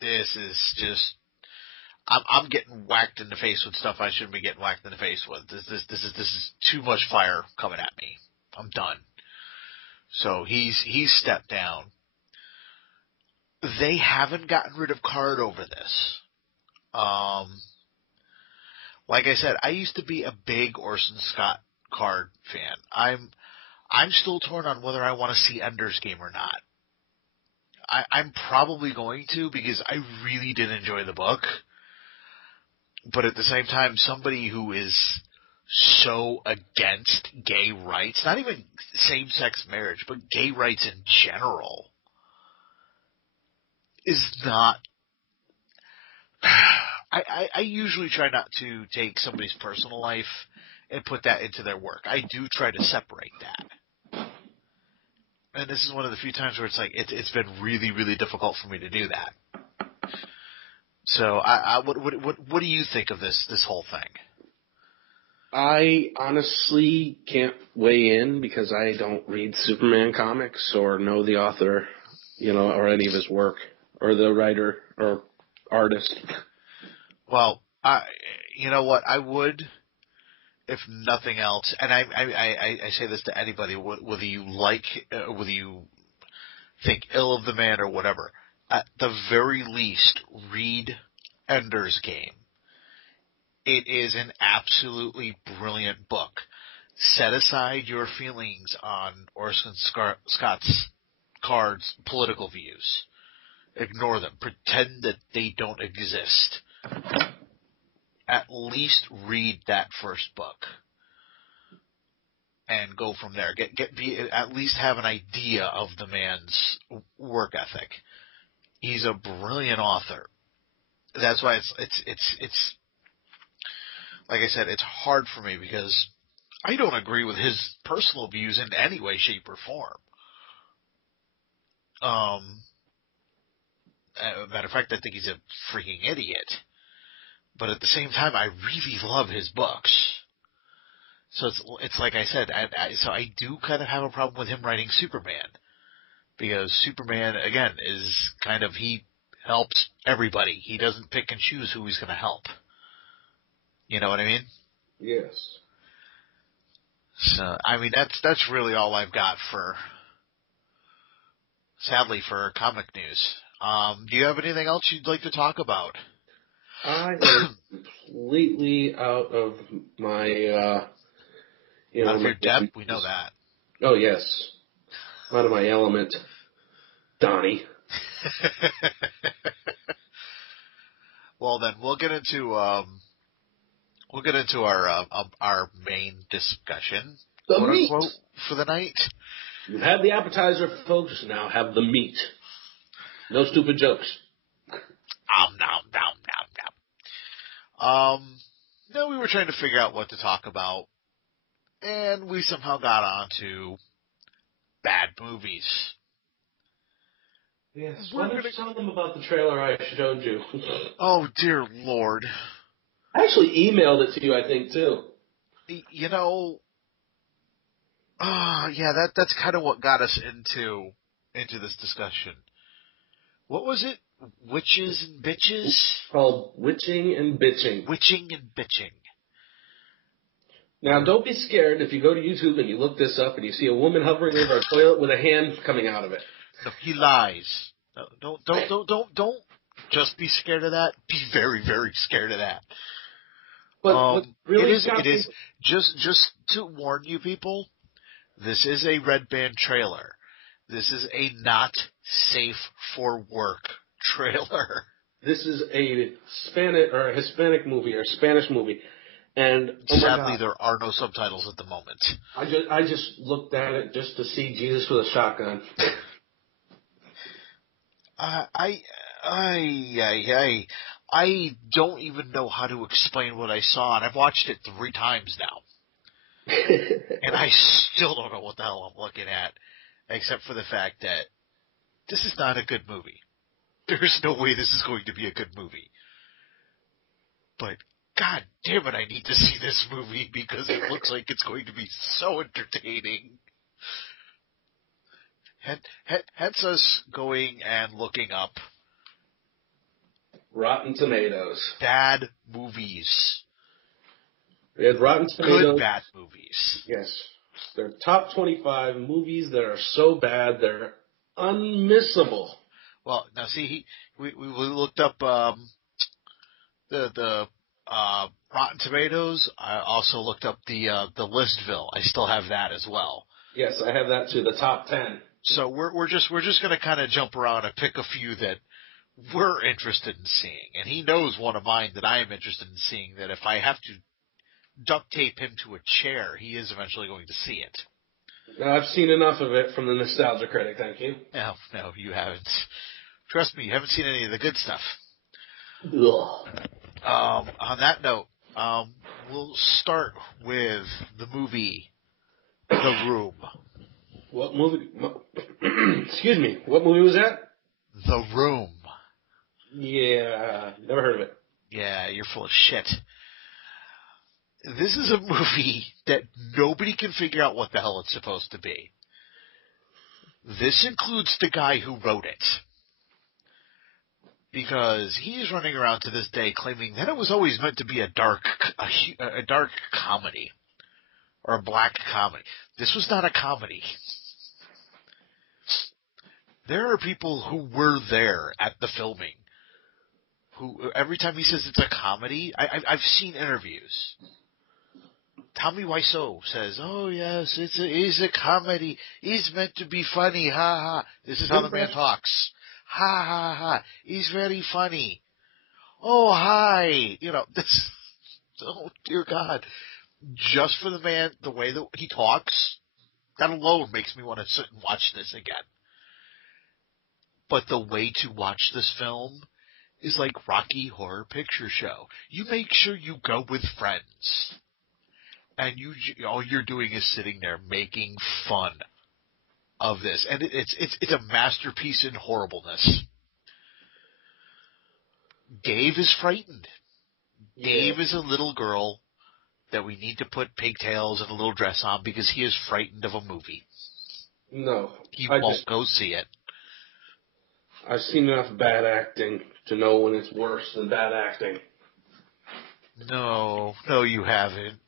this is just I'm getting whacked in the face with stuff I shouldn't be getting whacked in the face with. This is too much fire coming at me. I'm done." So he's stepped down. They haven't gotten rid of Card over this. Like I said, I used to be a big Orson Scott Card fan. I'm still torn on whether I want to see Ender's Game or not. I'm probably going to, because I really did enjoy the book. But at the same time, somebody who is so against gay rights, not even same-sex marriage, but gay rights in general, is not... I usually try not to take somebody's personal life and put that into their work. I do try to separate that. And this is one of the few times where it's like, it's been really, really difficult for me to do that. So, what do you think of this whole thing? I honestly can't weigh in because I don't read Superman comics or know the author, or any of his work, or the writer or artist. Well, you know what? I would, if nothing else, and I say this to anybody, whether you whether you think ill of the man or whatever, at the very least, read Ender's Game. It is an absolutely brilliant book. Set aside your feelings on Orson Scott's Card's political views. Ignore them. Pretend that they don't exist. At least read that first book and go from there. At least have an idea of the man's work ethic. He's a brilliant author. That's why it's like I said, it's hard for me because I don't agree with his personal views in any way, shape, or form. Matter of fact, I think he's a freaking idiot. But at the same time, I really love his books. So it's like I said, so I do kind of have a problem with him writing Superman. Because Superman, again, is kind of, he helps everybody. He doesn't pick and choose who he's going to help. You know what I mean? Yes. So, I mean, that's really all I've got sadly, for comic news. Do you have anything else you'd like to talk about? I am completely out of my, out of your depth, we know that. Oh, yes. Out of my element, Donnie. Well, then, we'll get into our main discussion, The quote meat. unquote, for the night. You've had the appetizer, folks. Now have the meat. No stupid jokes. Nom, nom, nom, nom, nom. No, we were trying to figure out what to talk about, and we somehow got onto bad movies. Yes. Why don't you tell them about the trailer I showed you? Oh, dear Lord. I actually emailed it to you, I think, too. Yeah, that's kind of what got us into this discussion. What was it? Witches and bitches? It's called Witching and Bitching. Witching and bitching. Now, don't be scared if you go to YouTube and you look this up and you see a woman hovering over a toilet with a hand coming out of it. No, he lies. No, don't just be scared of that. Be very, very scared of that. But really it is just to warn you people, this is a Red Band trailer. This is a not safe for work trailer. This is a Hispanic movie or Spanish movie. And sadly, there are no subtitles at the moment. I just looked at it just to see Jesus with a shotgun. I don't even know how to explain what I saw, and I've watched it 3 times now. And I still don't know what the hell I'm looking at, except for the fact that this is not a good movie. There's no way this is going to be a good movie. But God damn it, I need to see this movie because it looks like it's going to be so entertaining. Hence us going and looking up Rotten Tomatoes. bad movies. We had Rotten Tomatoes. Good bad movies. Yes. They're top 25 movies that are so bad they're unmissable. Well, now see, we looked up the Rotten Tomatoes. I also looked up the Listville. I still have that as well. Yes, I have that too. The top 10. So we're just going to kind of jump around and pick a few that we're interested in seeing. And he knows one of mine that I am interested in seeing. That if I have to duct tape him to a chair, he is eventually going to see it. Now, I've seen enough of it from the Nostalgia Critic. Thank you. No, you haven't. Trust me, you haven't seen any of the good stuff. Ugh. On that note, we'll start with the movie The Room. What movie? Excuse me. What movie was that? The Room. Yeah, never heard of it. Yeah, you're full of shit. This is a movie that nobody can figure out what the hell it's supposed to be. This includes the guy who wrote it. Because he is running around to this day claiming that it was always meant to be a dark comedy. Or a black comedy. This was not a comedy. There are people who were there at the filming. Who, every time he says it's a comedy, I've seen interviews. Tommy Wiseau says, "Oh yes, it's a comedy. It's meant to be funny. Ha ha." This is how the man talks. Ha ha ha. He's very funny. Oh hi. This. Oh dear God. Just for the man, the way that he talks, that alone makes me want to sit and watch this again. But the way to watch this film is like Rocky Horror Picture Show. You make sure you go with friends. And all you're doing is sitting there making fun of this. And it's a masterpiece in horribleness. Dave is frightened. Yeah. Dave is a little girl that we need to put pigtails and a little dress on because he is frightened of a movie. No. He won't go see it. I've seen enough bad acting to know when it's worse than bad acting. No, you haven't.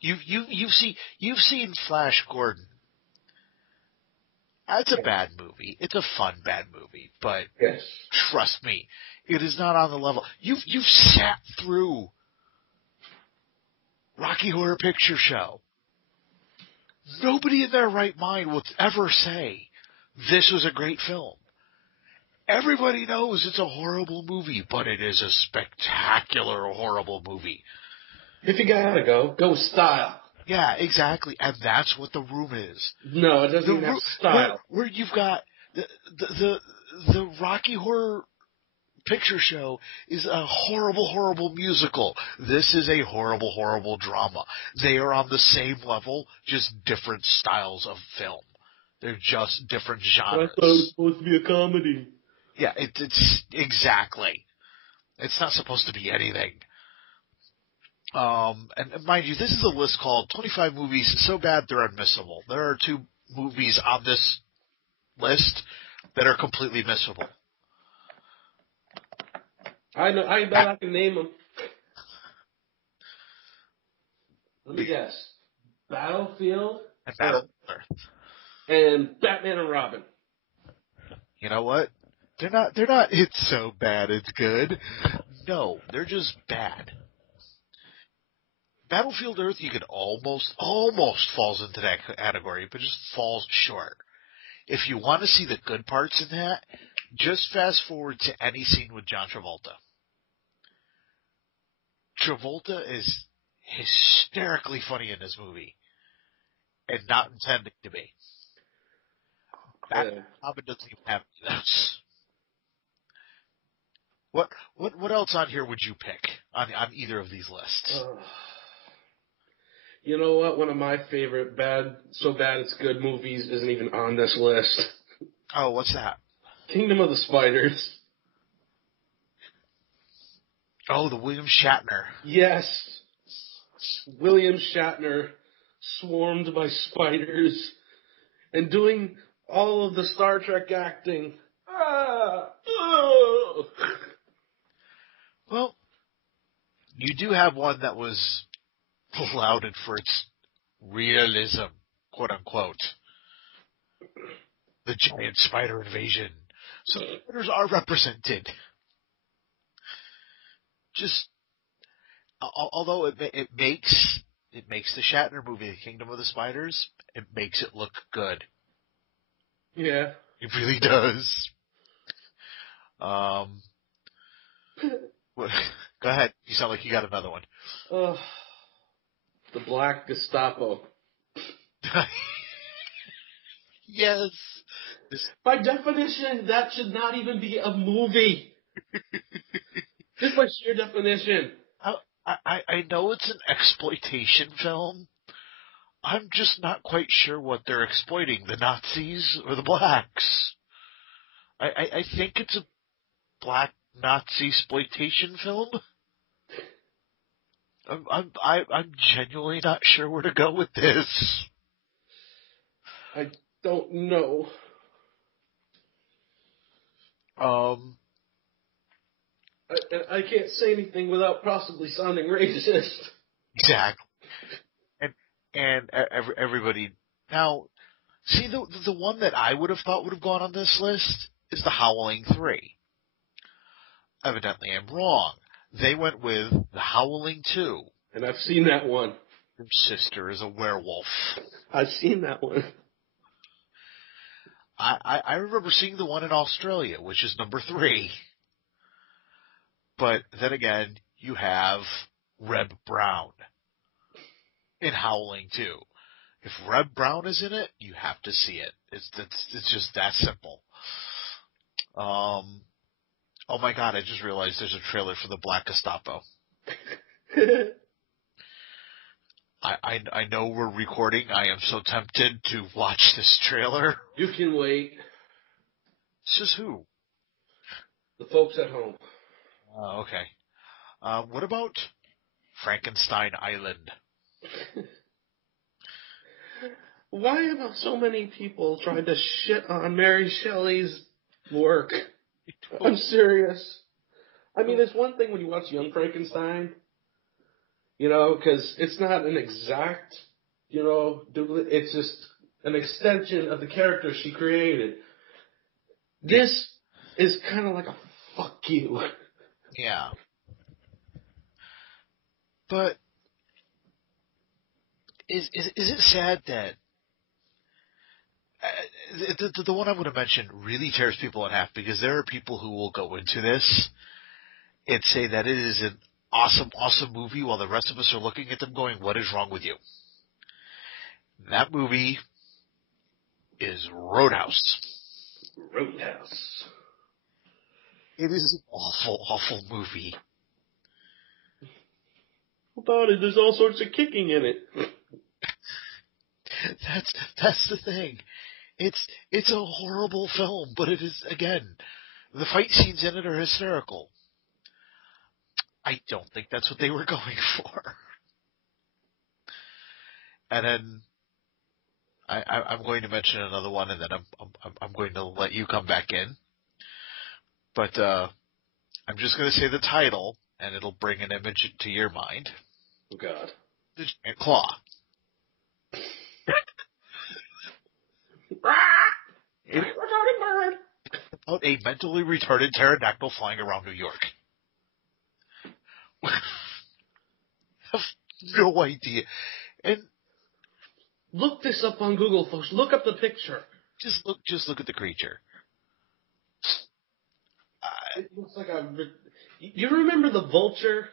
You've seen Flash Gordon. That's a bad movie. It's a fun bad movie, but yes. Trust me, it is not on the level. You've sat through Rocky Horror Picture Show. Nobody in their right mind will ever say this was a great film. Everybody knows it's a horrible movie, but it is a spectacular horrible movie. If you gotta go with style. Yeah, exactly, and that's what The Room is. No, it doesn't even have style. Where you've got the Rocky Horror Picture Show is a horrible, horrible musical. This is a horrible, horrible drama. They are on the same level, just different styles of film. They're just different genres. I thought it was supposed to be a comedy. Yeah, it's exactly. It's not supposed to be anything. And mind you, this is a list called 25 movies so bad they're unmissable. There are 2 movies on this list that are completely missable. I know. I bet I can name them. Let me guess. Battlefield And Battle Earth. and Batman and Robin. You know what? They're not, it's so bad it's good. No, they're just bad. Battlefield Earth, you could almost falls into that category, but just falls short. If you want to see the good parts in that, just fast forward to any scene with John Travolta. Travolta is hysterically funny in this movie, and not intending to be. Batman Robin doesn't even have those. What else on here would you pick on either of these lists? You know what? One of my favorite so bad it's good movies isn't even on this list. Oh, what's that? Kingdom of the Spiders. Oh, the William Shatner. Yes. William Shatner swarmed by spiders and doing all of the Star Trek acting. Well, you do have one that was lauded for its realism, quote unquote. The giant spider invasion. So spiders are represented. Just, although it makes the Shatner movie, The Kingdom of the Spiders, it makes it look good. Yeah. It really does. Go ahead. You sound like you got another one. The Black Gestapo. Yes. By definition, that should not even be a movie. Just by sheer definition. I know it's an exploitation film. I'm just not quite sure what they're exploiting, the Nazis or the blacks. I think it's a black Nazi exploitation film. I'm genuinely not sure where to go with this. I don't know. I can't say anything without possibly sounding racist. Exactly. And everybody now, see the one that I would have thought would have gone on this list is The Howling 3. Evidently, I'm wrong. They went with The Howling 2. And I've seen that one. Your sister is a werewolf. I've seen that one. I remember seeing the one in Australia, which is number 3. But then again, you have Reb Brown in Howling 2. If Reb Brown is in it, you have to see it. It's just that simple. Oh my God, I just realized there's a trailer for the Black Gestapo. I know we're recording. I am so tempted to watch this trailer. You can wait. Says who? The folks at home. Oh, okay. What about Frankenstein Island? Why have so many people tried to shit on Mary Shelley's work? I'm serious. I mean, it's one thing when you watch Young Frankenstein, because it's not an exact, it's just an extension of the character she created. This is kind of like a fuck you. Yeah. But is it sad that the one I'm going to mention really tears people in half, because there are people who will go into this and say that it is an awesome, awesome movie while the rest of us are looking at them going, what is wrong with you? That movie is Roadhouse. Roadhouse. It is an awful, awful movie. How about it? There's all sorts of kicking in it. That's the thing. It's a horrible film, but it is, again, the fight scenes in it are hysterical. I don't think that's what they were going for. And then I'm going to mention another one, and then I'm going to let you come back in. But I'm just going to say the title, and it'll bring an image to your mind. Oh God! The Giant Claw. About a mentally retarded pterodactyl flying around New York. I have no idea. And look this up on Google, folks. Look up the picture. Just look at the creature. It looks like a. You remember the vulture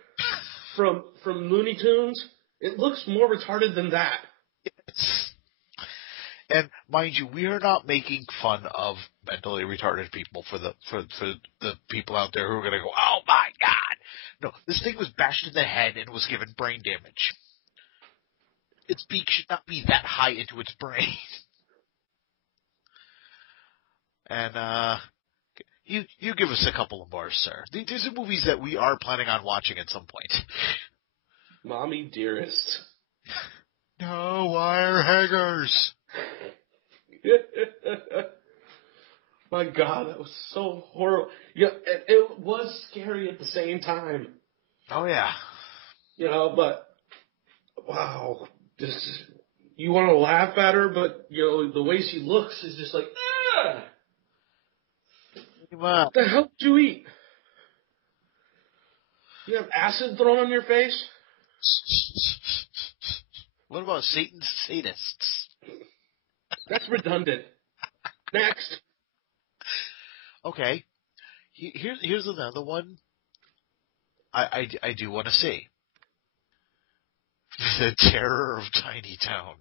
from Looney Tunes? It looks more retarded than that. Yes. And mind you, we are not making fun of mentally retarded people for the people out there who are going to go, oh my God. No, this thing was bashed in the head and was given brain damage. Its beak should not be that high into its brain. And You give us a couple of more, sir. These are movies that we are planning on watching at some point. Mommy Dearest. No wire hangers. My God, that was so horrible. Yeah, it was scary at the same time. Oh yeah. But wow, you want to laugh at her, but the way she looks is just like, ah! What the hell did you eat? You have acid thrown on your face? What about Satan's sadists? That's redundant. Next. Okay. Here's another one I do want to see. The Terror of Tiny Town.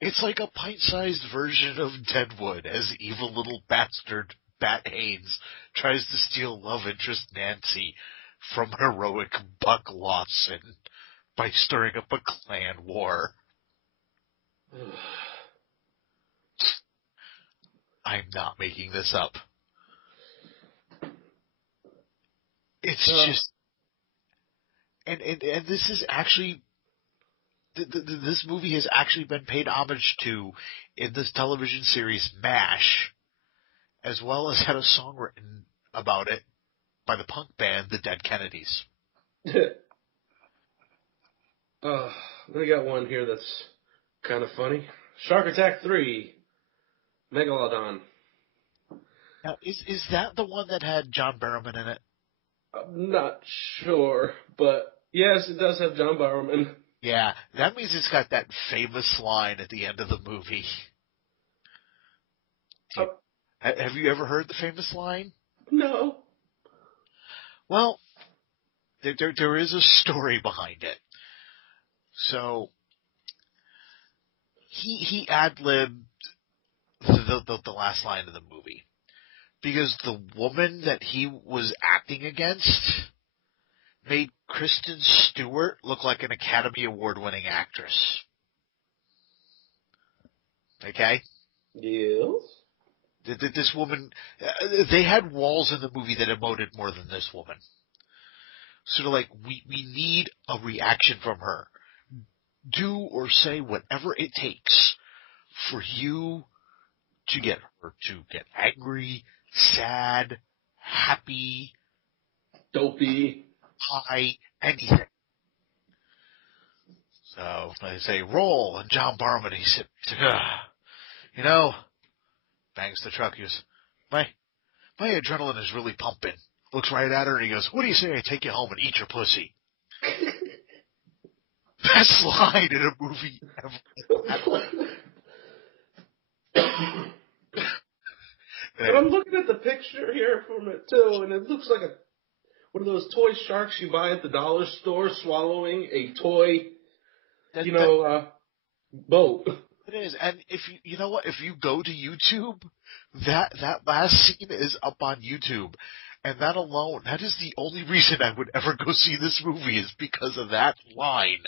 It's like a pint-sized version of Deadwood as evil little bastard Bat Haynes tries to steal love interest Nancy from heroic Buck Lawson by stirring up a clan war. I'm not making this up. It's just... And this is actually... This movie has actually been paid homage to in this television series MASH, as well as had a song written about it by the punk band The Dead Kennedys. I got one here that's kind of funny. Shark Attack 3, Megalodon. Now, is that the one that had John Barrowman in it? I'm not sure, but yes, it does have John Barrowman. Yeah, that means it's got that famous line at the end of the movie. Have you ever heard the famous line? No. Well, there is a story behind it. So, he ad-libbed the last line of the movie. Because the woman that he was acting against made Kristen Stewart look like an Academy Award-winning actress. Okay? Yes. This woman, they had walls in the movie that emoted more than this woman. Sort of like, we need a reaction from her. Do or say whatever it takes for you to get her to get angry, sad, happy, dopey, high, anything. So they say roll, and John Barrowman, he said, bangs the truck. He goes, my adrenaline is really pumping. Looks right at her and he goes, what do you say I take you home and eat your pussy? Best line in a movie ever. But I'm looking at the picture here from it too, and it looks like one of those toy sharks you buy at the dollar store swallowing a toy, boat. It is, and if you know what, if you go to YouTube, that last scene is up on YouTube, and that alone, that is the only reason I would ever go see this movie is because of that line.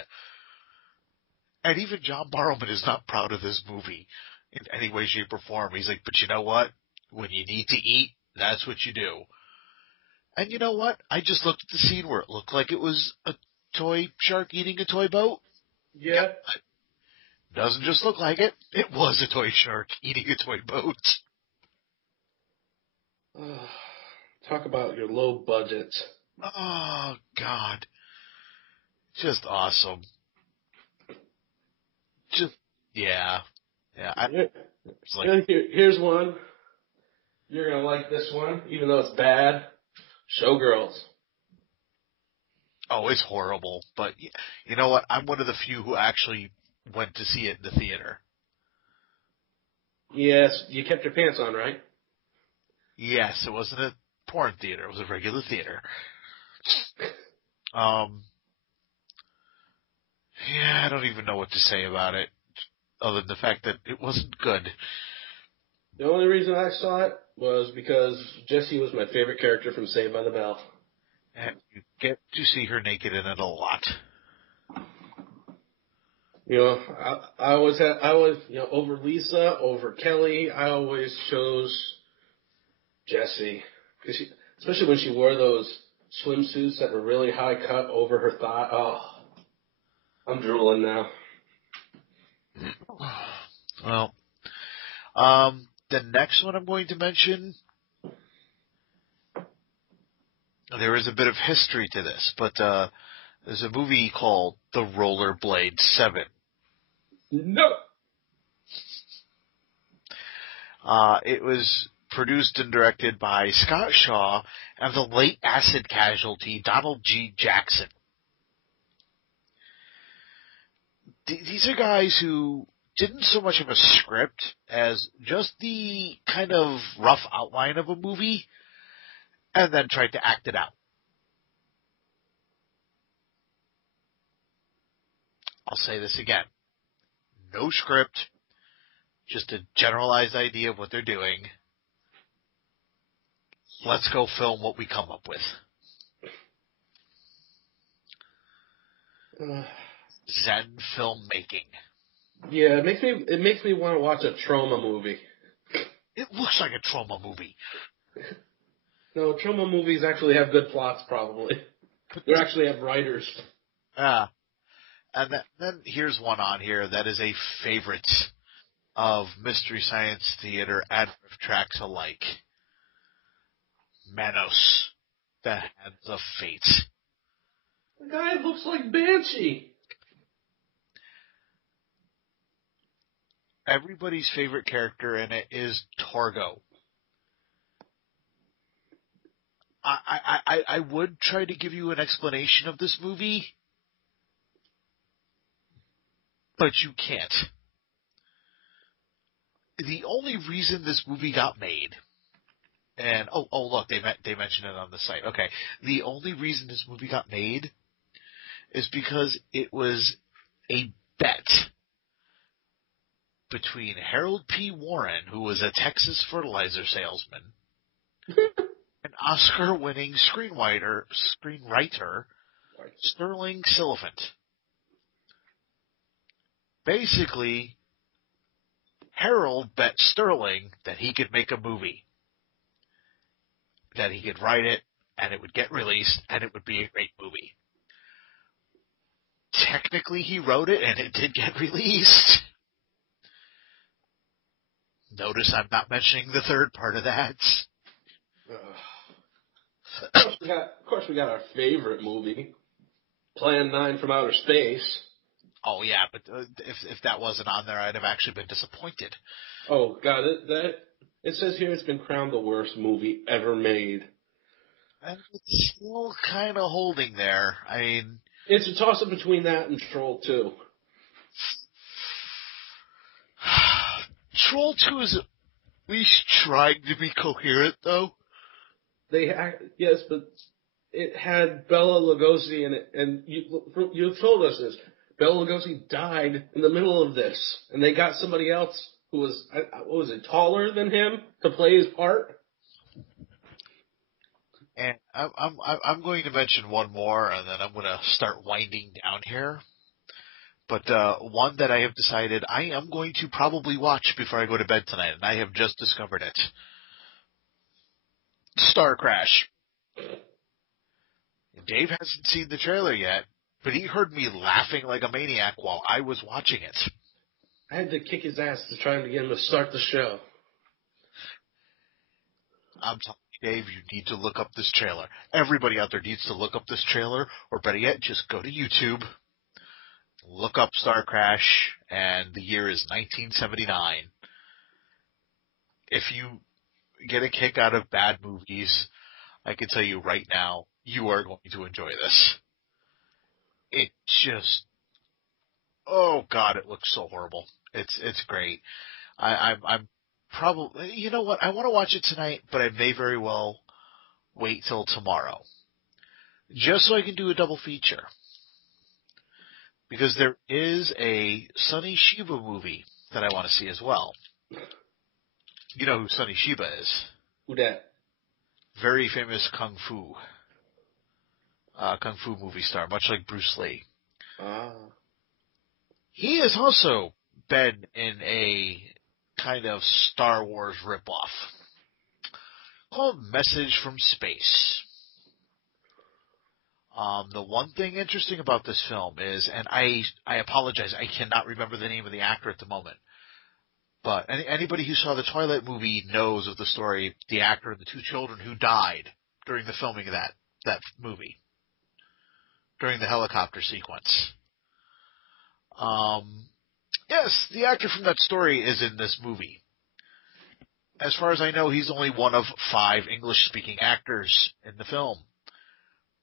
And even John Barrowman is not proud of this movie in any way, shape, or form. He's like, but you know what? When you need to eat, that's what you do. And you know what? I just looked at the scene where it looked like it was a toy shark eating a toy boat. Yeah. Yep. Doesn't just look like it. It was a toy shark eating a toy boat. Talk about your low budget. Oh, God. Just awesome. Yeah. Here's one. You're going to like this one, even though it's bad. Showgirls. Oh, it's horrible. But you know what? I'm one of the few who actually went to see it in the theater. Yes, you kept your pants on, right? Yes, it wasn't a porn theater. It was a regular theater. Yeah, I don't even know what to say about it, other than the fact that it wasn't good. The only reason I saw it was because Jessie was my favorite character from Saved by the Bell. And you get to see her naked in it a lot. I always over Lisa, over Kelly, I always chose Jessie. Especially when she wore those swimsuits that were really high cut over her thigh. Oh, I'm drooling now. Well, the next one I'm going to mention, there is a bit of history to this, but there's a movie called The Rollerblade 7. No! It was produced and directed by Scott Shaw and the late acid casualty Donald G. Jackson. These are guys who didn't so much have a script as just the kind of rough outline of a movie and then tried to act it out. I'll say this again. No script, just a generalized idea of what they're doing. Let's go film what we come up with. Zen filmmaking. Yeah, it makes me want to watch a trauma movie. It looks like a trauma movie. No, trauma movies actually have good plots, probably. They actually have writers. And then here's one on here that is a favorite of Mystery Science Theater and Riff Tracks alike. Manos, the Hands of Fate. The guy looks like Banshee. Everybody's favorite character in it is Torgo. I would try to give you an explanation of this movie, but you can't. The only reason this movie got made, and look, they mentioned it on the site. Okay, the only reason this movie got made is because it was a bet between Harold P. Warren, who was a Texas fertilizer salesman, and Oscar-winning screenwriter Sterling Sylphant. Basically, Harold bet Sterling that he could make a movie, that he could write it, and it would get released, and it would be a great movie. Technically, he wrote it, and it did get released. Notice I'm not mentioning the third part of that. Of course, we got our favorite movie, Plan 9 from Outer Space. Oh, yeah, but if that wasn't on there, I'd have actually been disappointed. Oh, God, it says here it's been crowned the worst movie ever made. And it's still kind of holding there. I mean, it's a toss-up between that and Troll 2. Troll 2 is at least trying to be coherent, though. Yes, but it had Bela Lugosi in it, and you've told us this. Bela Lugosi died in the middle of this, and they got somebody else who was, taller than him to play his part. And I'm going to mention one more, and then I'm going to start winding down here. But one that I have decided I am going to probably watch before I go to bed tonight, and I have just discovered it. Star Crash. Dave hasn't seen the trailer yet, but he heard me laughing like a maniac while I was watching it. I had to kick his ass to try and get him to start the show. I'm telling you, Dave, you need to look up this trailer. Everybody out there needs to look up this trailer, or better yet, just go to YouTube, look up Star Crash, and the year is 1979. If you get a kick out of bad movies, I can tell you right now, you are going to enjoy this. It just, oh God, it looks so horrible. It's great. I'm probably, you know what, I want to watch it tonight, but I may very well wait till tomorrow, just so I can do a double feature. Because there is a Sonny Shiba movie that I want to see as well. You know who Sonny Shiba is? Who that? Very famous kung fu movie star, much like Bruce Lee. He has also been in a kind of Star Wars ripoff. called Message from Space. The one thing interesting about this film is, and I apologize, I cannot remember the name of the actor at the moment, but anybody who saw the Twilight movie knows of the story, the actor and the two children who died during the filming of that movie, during the helicopter sequence. Yes, the actor from that story is in this movie. As far as I know, he's only one of 5 English-speaking actors in the film.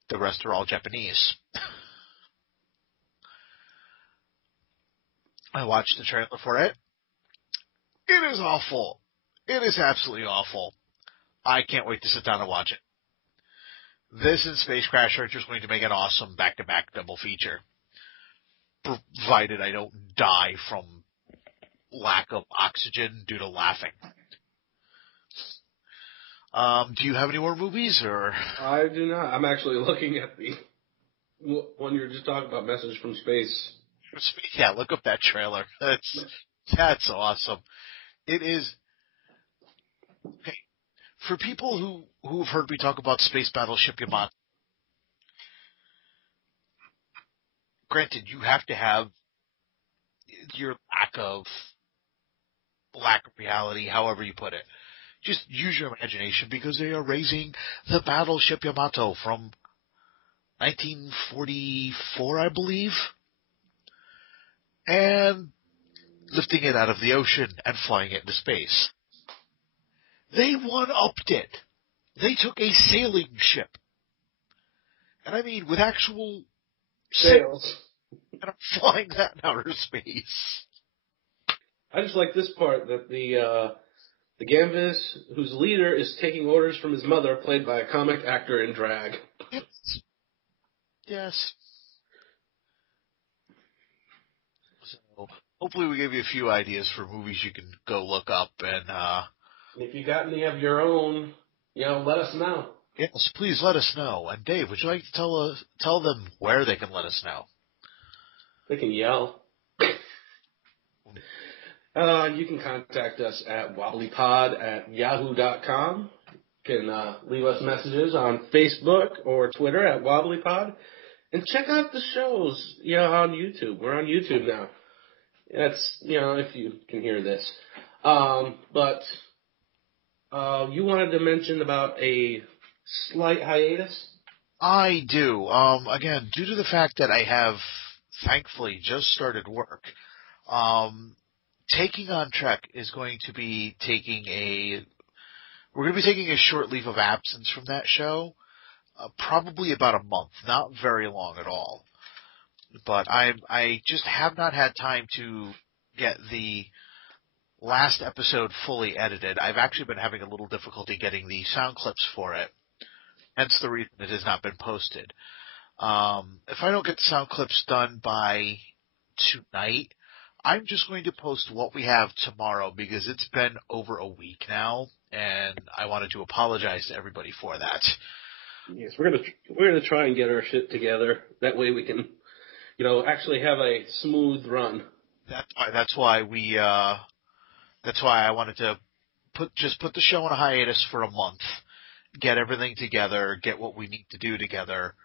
The rest are all Japanese. I watched the trailer for it. It is awful. It is absolutely awful. I can't wait to sit down and watch it. This and Space Crash are just going to make an awesome back-to-back double feature. Provided I don't die from lack of oxygen due to laughing. Do you have any more movies, or? I do not. I'm actually looking at the one you were just talking about, Message from Space. Yeah, look up that trailer. That's awesome. It is. Hey, for people who've heard me talk about Space Battleship Yamato, granted, you have to have your lack of reality, however you put it. Just use your imagination, because they are raising the Battleship Yamato from 1944, I believe, and lifting it out of the ocean and flying it into space. They one-upped it. They took a sailing ship, and I mean with actual sails, and are flying that in outer space. I just like this part, that the Gambus, whose leader is taking orders from his mother, played by a comic actor in drag. Yes. So, hopefully we gave you a few ideas for movies you can go look up, and if you got any of your own, let us know. Yes, please let us know. And Dave, would you like to tell them where they can let us know? They can yell. You can contact us at wobblypod@yahoo.com. You can leave us messages on Facebook or Twitter at wobblypod. And check out the shows, on YouTube. We're on YouTube now. That's, if you can hear this. But you wanted to mention about a slight hiatus? I do. Again, due to the fact that I have, thankfully, just started work, Taking on Trek is going to be we're going to be taking a short leave of absence from that show, probably about a month, not very long at all. But I just have not had time to get the last episode fully edited. I've actually been having a little difficulty getting the sound clips for it, hence the reason it has not been posted. If I don't get the sound clips done by tonight, I'm just going to post what we have tomorrow, because it's been over a week now, and I wanted to apologize to everybody for that. Yes, we're gonna try and get our shit together. That way we can, actually have a smooth run. That's why I wanted to put the show on a hiatus for a month, get everything together, get what we need to do together,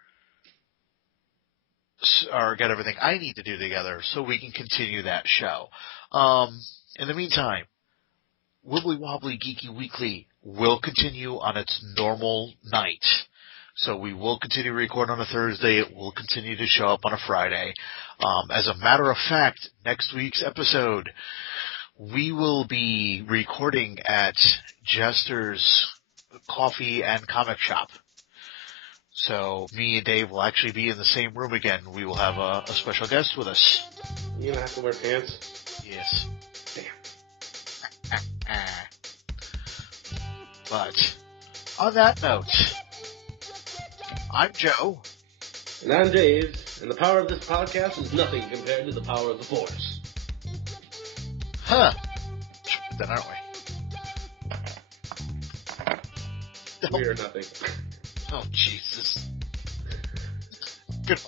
or get everything I need to do together, so we can continue that show. In the meantime, Wibbly-Wobbly-Geeky-Weekly will continue on its normal night. So we will continue to record on a Thursday. It will continue to show up on a Friday. As a matter of fact, next week's episode, we will be recording at Jester's Coffee and Comic Shop. So me and Dave will actually be in the same room again. We will have a special guest with us. You don't have to wear pants? Yes. Damn. But on that note, I'm Joe. And I'm Dave. And the power of this podcast is nothing compared to the power of the Force. Huh. Then aren't we? We are nothing. Oh, Jesus. Good.